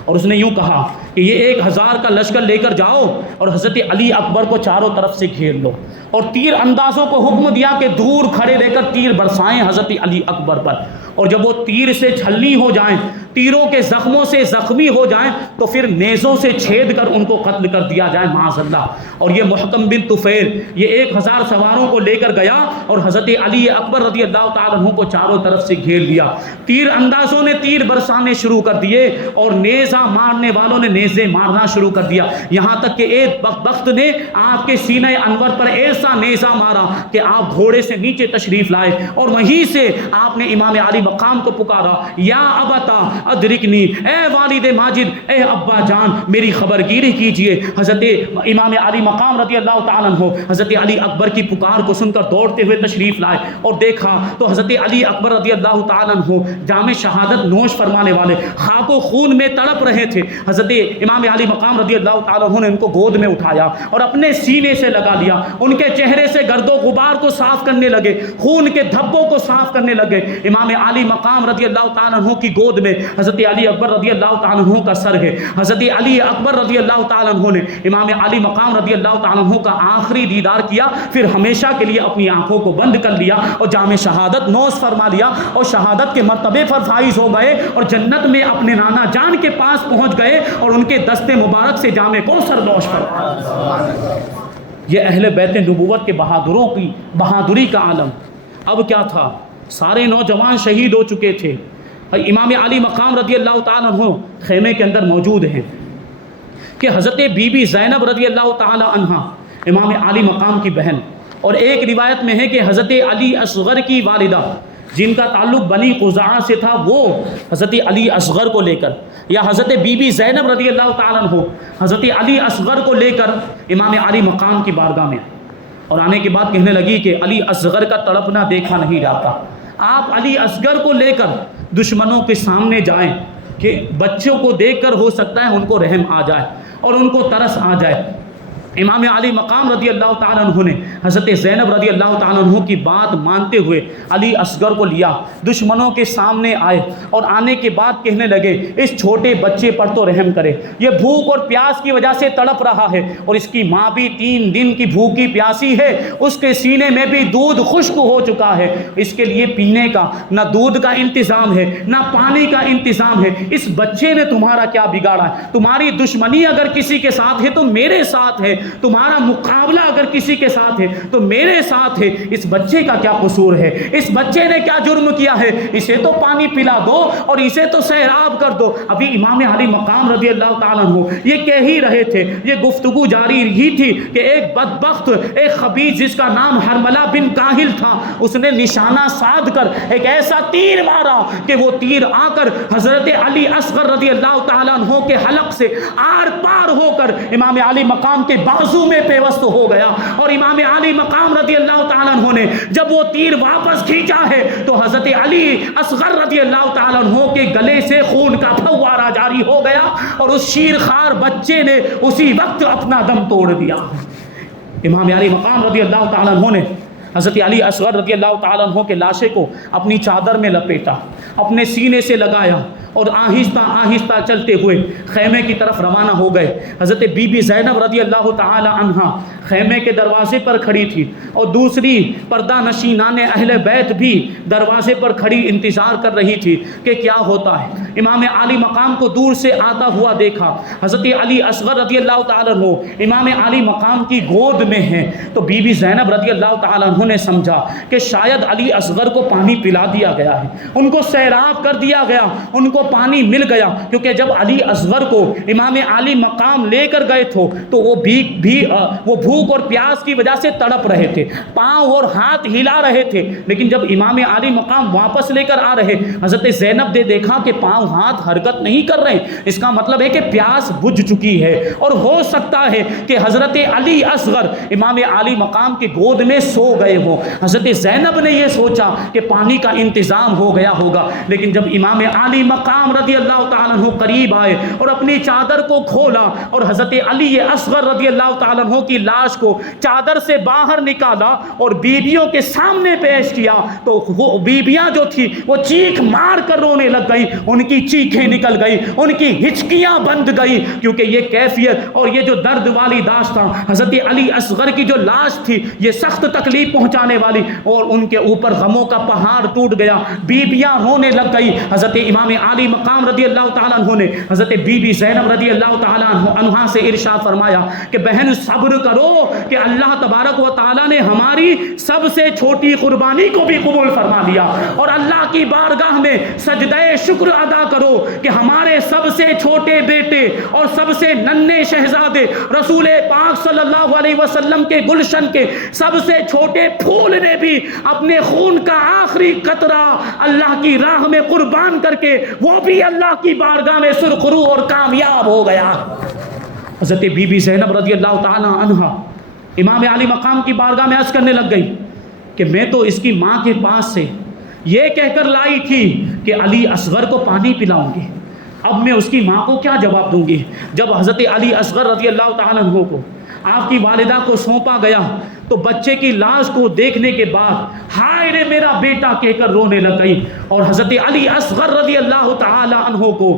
اور اس نے یوں کہا کہ یہ 1000 کا لشکر لے کر جاؤ اور حضرت علی اکبر کو چاروں طرف سے گھیر لو، اور تیر اندازوں کو حکم دیا کہ دور کھڑے رہ کر تیر برسائیں حضرت علی اکبر پر، اور جب وہ تیر سے چھلنی ہو جائیں، تیروں کے زخموں سے زخمی ہو جائیں، تو پھر نیزوں سے چھید کر ان کو قتل کر دیا جائے معاذ اللہ. اور یہ محکم بن طفیل یہ 1000 سواروں کو لے کر گیا اور حضرت علی اکبر رضی اللہ تعالیٰ عنہ کو چاروں طرف سے گھیر لیا. تیر اندازوں نے تیر برسانے شروع کر دیے اور نیزہ مارنے والوں نے نیزے مارنا شروع کر دیا، یہاں تک کہ ایک بخت نے آپ کے سینہ انور پر ایسا نیزہ مارا کہ آپ گھوڑے سے نیچے تشریف لائے، اور وہیں سے آپ نے امام علی مقام کو پکارا، یا ابتا ادرکنی، اے والد ماجد، اے ابا جان میری خبرگیری کیجئے. حضرت امام علی مقام رضی اللہ تعالیٰ عنہ حضرت علی اکبر کی پکار کو سن کر دوڑتے ہوئے تشریف لائے، اور دیکھا تو حضرت علی اکبر رضی اللہ تعالیٰ عنہ جام شہادت نوش فرمانے والے خاک و خون میں تڑپ رہے تھے. حضرت امام علی مقام رضی اللہ تعالیٰ عنہ نے ان کو گود میں اٹھایا اور اپنے سینے سے لگا لیا، ان کے چہرے سے گرد و غبار کو صاف کرنے لگے، خون کے دھبوں کو صاف کرنے لگے. امام علی مقام رضی اللہ تعالیٰ عنہ کی گود میں حضرت علی اکبر رضی اللہ تعالیٰ عنہ کا سر ہے. حضرت علی اکبر رضی اللہ تعالیٰ عنہ نے امام علی مقام رضی اللہ تعالیٰ عنہ کا آخری دیدار کیا، پھر ہمیشہ کے لیے اپنی آنکھوں کو بند کر لیا اور جام شہادت نوش فرما لیا، اور شہادت کے مرتبے پر فائز ہو گئے، اور جنت میں اپنے نانا جان کے پاس پہنچ گئے اور ان کے دست مبارک سے جام کوثر نوش فرمایا. یہ اہل بیت نبوت کے بہادروں کی بہادری کا عالم. اب کیا تھا، سارے نوجوان شہید ہو چکے تھے. امام علی مقام رضی اللہ تعالیٰ عنہ خیمے کے اندر موجود ہیں کہ حضرت بی بی زینب رضی اللہ تعالیٰ عنہ امام علی مقام کی بہن، اور ایک روایت میں ہے کہ حضرت علی اصغر کی والدہ جن کا تعلق بنی قزاعہ سے تھا، وہ حضرت علی اصغر کو لے کر، یا حضرت بی بی زینب رضی اللہ تعالیٰ عنہ حضرت علی اصغر کو لے کر امام علی مقام کی بارگاہ میں، اور آنے کے بعد کہنے لگی کہ علی اصغر کا تڑپنا دیکھا نہیں جاتا، آپ علی اصغر کو لے کر دشمنوں کے سامنے جائیں کہ بچوں کو دیکھ کر ہو سکتا ہے ان کو رحم آ جائے اور ان کو ترس آ جائے. امام علی مقام رضی اللہ تعالیٰ عنہ نے حضرت زینب رضی اللہ تعالیٰ عنہ کی بات مانتے ہوئے علی اصغر کو لیا، دشمنوں کے سامنے آئے اور آنے کے بعد کہنے لگے اس چھوٹے بچے پر تو رحم کرے، یہ بھوک اور پیاس کی وجہ سے تڑپ رہا ہے، اور اس کی ماں بھی 3 دن کی بھوکی پیاسی ہے، اس کے سینے میں بھی دودھ خشک ہو چکا ہے، اس کے لیے پینے کا نہ دودھ کا انتظام ہے نہ پانی کا انتظام ہے. اس بچے نے تمہارا کیا بگاڑا ہے؟ تمہاری دشمنی اگر کسی کے ساتھ ہے تو میرے ساتھ ہے، تمہارا مقابلہ اگر کسی کے ساتھ ہے تو میرے ساتھ ہے. اس بچے کا کیا قصور ہے؟ اس بچے نے کیا جرم کیا ہے؟ اسے تو پانی پلا دو اور اسے تو سیراب کر دو. ابھی امام علی مقام رضی اللہ تعالیٰ عنہ یہ کہہ ہی رہے تھے، یہ گفتگو جاری ہی تھی کہ ایک بدبخت، ایک خبیث جس کا نام حرملہ بن کاہل تھا، اس نے نشانہ سادھ کر ایک ایسا تیر مارا کہ وہ تیر آ کر حضرت علی اصغر رضی اللہ تعالیٰ عنہ کے حلق سے آر پار ہو کر امام علی مقام کے بازو میں پیوست ہو گیا. اور امام علی مقام رضی اللہ تعالیٰ عنہ نے جب وہ تیر واپس کھینچا ہے تو حضرت علی اصغر رضی اللہ تعالیٰ عنہ کے گلے سے خون کا پھوارہ جاری ہو گیا اور اس شیرخوار بچے نے اسی وقت اپنا دم توڑ دیا. امام علی مقام رضی اللہ تعالیٰ عنہ نے حضرت علی اصغر رضی اللہ تعالیٰ عنہ کے لاشے کو اپنی چادر میں لپیٹا، اپنے سینے سے لگایا اور آہستہ آہستہ چلتے ہوئے خیمے کی طرف روانہ ہو گئے. حضرت بی بی زینب رضی اللہ تعالی عنہا خیمے کے دروازے پر کھڑی تھی اور دوسری پردہ نشینان اہل بیت بھی دروازے پر کھڑی انتظار کر رہی تھی کہ کیا ہوتا ہے. امام علی مقام کو دور سے آتا ہوا دیکھا. حضرت علی اصغر رضی اللہ تعالیٰ عنہ امام علی مقام کی گود میں ہیں تو بی بی زینب رضی اللہ تعالیٰ عنہ نے سمجھا کہ شاید علی اصغر کو پانی پلا دیا گیا ہے، ان کو سیراب کر دیا گیا، ان کو پانی مل گیا، کیونکہ جب علی اصغر کو امام عالی مقام لے کر گئے تھے تو وہ بھوک اور پیاس کی وجہ سے تڑپ رہے تھے، پاؤں اور ہاتھ ہلا رہے تھے، لیکن جب امام عالی مقام واپس لے کر آ رہے، حضرت زینب نے دیکھا کہ پاؤں ہاتھ حرکت نہیں کر رہے، اس کا مطلب ہے کہ پیاس بجھ چکی ہے، اور ہو سکتا ہے کہ حضرت علی اصغر امام عالی مقام کی گود میں سو گئے ہوں۔ حضرت زینب نے یہ سوچا کہ پانی کا انتظام ہو گیا ہوگا، لیکن جب امام عالی مقام رضی اللہ تعالیٰ عنہ قریب آئے اور اپنی چادر کو کھولا اور حضرت علی اصغر رضی اللہ تعالیٰ عنہ کی لاش کو چادر سے باہر نکالا اور بیویوں کے سامنے پیش کیا، تو وہ بیویاں جو تھی وہ چیخ مار کر رونے لگ گئی، ان کی چیخیں نکل گئی، ان کی ہچکیاں بند گئی، کیونکہ یہ کیفیت اور یہ جو درد والی داستان حضرت علی اصغر کی جو لاش تھی یہ سخت تکلیف پہنچانے والی، اور ان کے اوپر غموں کا پہاڑ ٹوٹ گیا، بیویاں رونے لگ گئی۔ حضرت امام عالی مقام رضی اللہ تعالیٰ عنہ نے حضرت بی بی زینب رضی اللہ تعالیٰ عنہ سے ارشاد فرمایا کہ بہن صبر کرو کہ اللہ تبارک و تعالیٰ نے ہماری سب سے چھوٹی قربانی کو بھی قبول فرما لیا، اور اللہ کی بارگاہ میں سجدہ شکر ادا کرو کہ ہمارے سب سے چھوٹے بیٹے اور سب سے ننھے شہزادے رسول پاک صلی اللہ علیہ وسلم کے گلشن کے سب سے چھوٹے پھول نے بھی اپنے خون کا آخری قطرہ اللہ کی راہ میں قربان کر کے وہ بھی اللہ کی بارگاہ میں سرخرو اور کامیاب ہو گیا۔ حضرت بی بی زینب رضی اللہ تعالی عنہا امام علی مقام کی بارگاہ میں عرض کرنے لگ گئی کہ میں تو اس کی ماں کے پاس سے یہ کہہ کر لائی تھی کہ علی اصغر کو پانی پلاؤں گی، اب میں اس کی ماں کو کیا جواب دوں گی؟ جب حضرت علی اصغر رضی اللہ تعالیٰ عنہ کو آپ کی والدہ کو سونپا گیا تو بچے کی لاش کو دیکھنے کے بعد ہائے رے میرا بیٹا کہہ کر رونے لگ گئی، اور حضرت علی اصغر رضی اللہ تعالی عنہ کو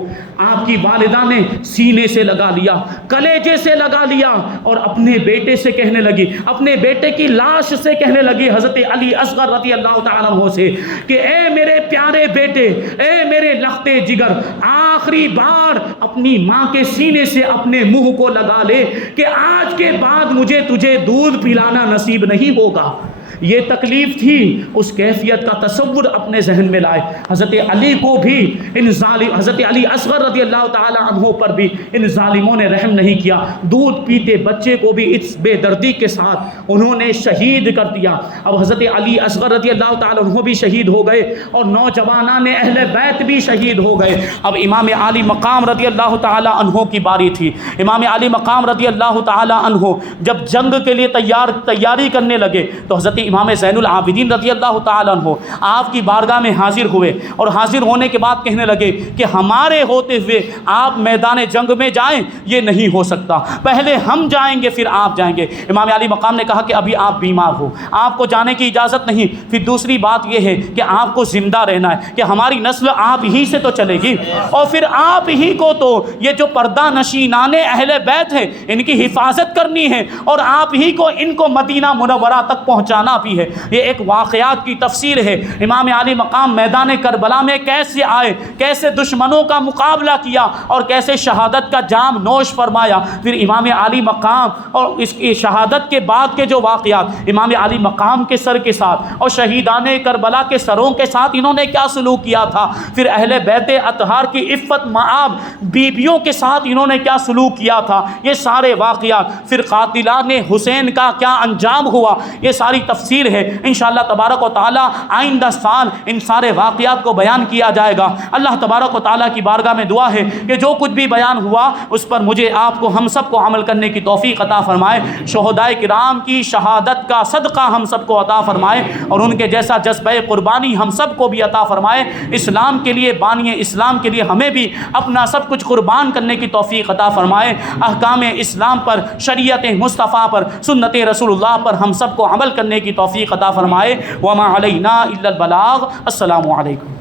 آپ کی والدہ نے سینے سے لگا لیا، کلیجے سے لگا لیا، اور اپنے بیٹے سے کہنے لگی، اپنے بیٹے کی لاش سے کہنے لگی حضرت علی اصغر رضی اللہ تعالی عنہ سے کہ اے میرے پیارے بیٹے، اے میرے لختے جگر، آخری بار اپنی ماں کے سینے سے اپنے منہ کو لگا لے کہ آج کے بعد مجھے تجھے دودھ پلانا نصیب نہیں ہوگا۔ یہ تکلیف تھی، اس کیفیت کا تصور اپنے ذہن میں لائے۔ حضرت علی کو بھی حضرت علی اصغر رضی اللہ تعالی عنہ پر بھی ان ظالموں نے رحم نہیں کیا، دودھ پیتے بچے کو بھی اس بے دردی کے ساتھ انہوں نے شہید کر دیا۔ اب حضرت علی اصغر رضی اللہ تعالی عنہ بھی شہید ہو گئے اور نوجوانان اہل بیت بھی شہید ہو گئے۔ اب امام علی مقام رضی اللہ تعالی عنہ کی باری تھی۔ امام علی مقام رضی اللہ تعالی عنہ جب جنگ کے لیے تیاری کرنے لگے تو حضرت امام زین العابدین رضی اللہ تعالیٰ عنہ آپ کی بارگاہ میں حاضر ہوئے، اور حاضر ہونے کے بعد کہنے لگے کہ ہمارے ہوتے ہوئے آپ میدان جنگ میں جائیں، یہ نہیں ہو سکتا، پہلے ہم جائیں گے پھر آپ جائیں گے۔ امام علی مقام نے کہا کہ ابھی آپ بیمار ہو، آپ کو جانے کی اجازت نہیں، پھر دوسری بات یہ ہے کہ آپ کو زندہ رہنا ہے، کہ ہماری نسل آپ ہی سے تو چلے گی، اور پھر آپ ہی کو تو یہ جو پردہ نشینان اہل بیت ہے ان کی حفاظت کرنی ہے، اور آپ ہی کو ان کو مدینہ منورہ تک پہنچانا بھی ہے۔ یہ ایک واقعات کی تفسیر ہے۔ امام علی مقام میدان کربلا میں کیسے آئے، کیسے دشمنوں کا مقابلہ کیا اور کیسے شہادت کا جام نوش فرمایا۔ پھر امام علی مقام اور اس کی شہادت کے بعد کے جو واقعات امام علی مقام کے سر کے ساتھ اور شہیدان کربلا کے سروں کے ساتھ انہوں نے کیا سلوک کیا تھا، پھر اہل بیت اطہار کی عفت مآب بیبیوں کے ساتھ انہوں نے کیا سلوک کیا تھا، یہ سارے واقعات، پھر قاتلان حسین کا کیا انجام ہوا، یہ ساری تفسیر ہے۔ انشاءاللہ تبارک و تعالی آئندہ سال ان سارے واقعات کو بیان کیا جائے گا۔ اللہ تبارک و تعالی کی بارگاہ میں دعا ہے کہ جو کچھ بھی بیان ہوا اس پر مجھے آپ کو ہم سب کو عمل کرنے کی توفیق عطا فرمائے، شہداء کرام کی شہادت کا صدقہ ہم سب کو عطا فرمائے، اور ان کے جیسا جذبہ قربانی ہم سب کو بھی عطا فرمائے۔ اسلام کے لیے، بانی اسلام کے لیے ہمیں بھی اپنا سب کچھ قربان کرنے کی توفیق عطا فرمائے۔ احکام اسلام پر، شریعت مصطفیٰ پر، سنت رسول اللہ پر ہم سب کو عمل کرنے کی توفیق عطا فرمائے۔ وما علینا الا البلاغ۔ السلام علیکم۔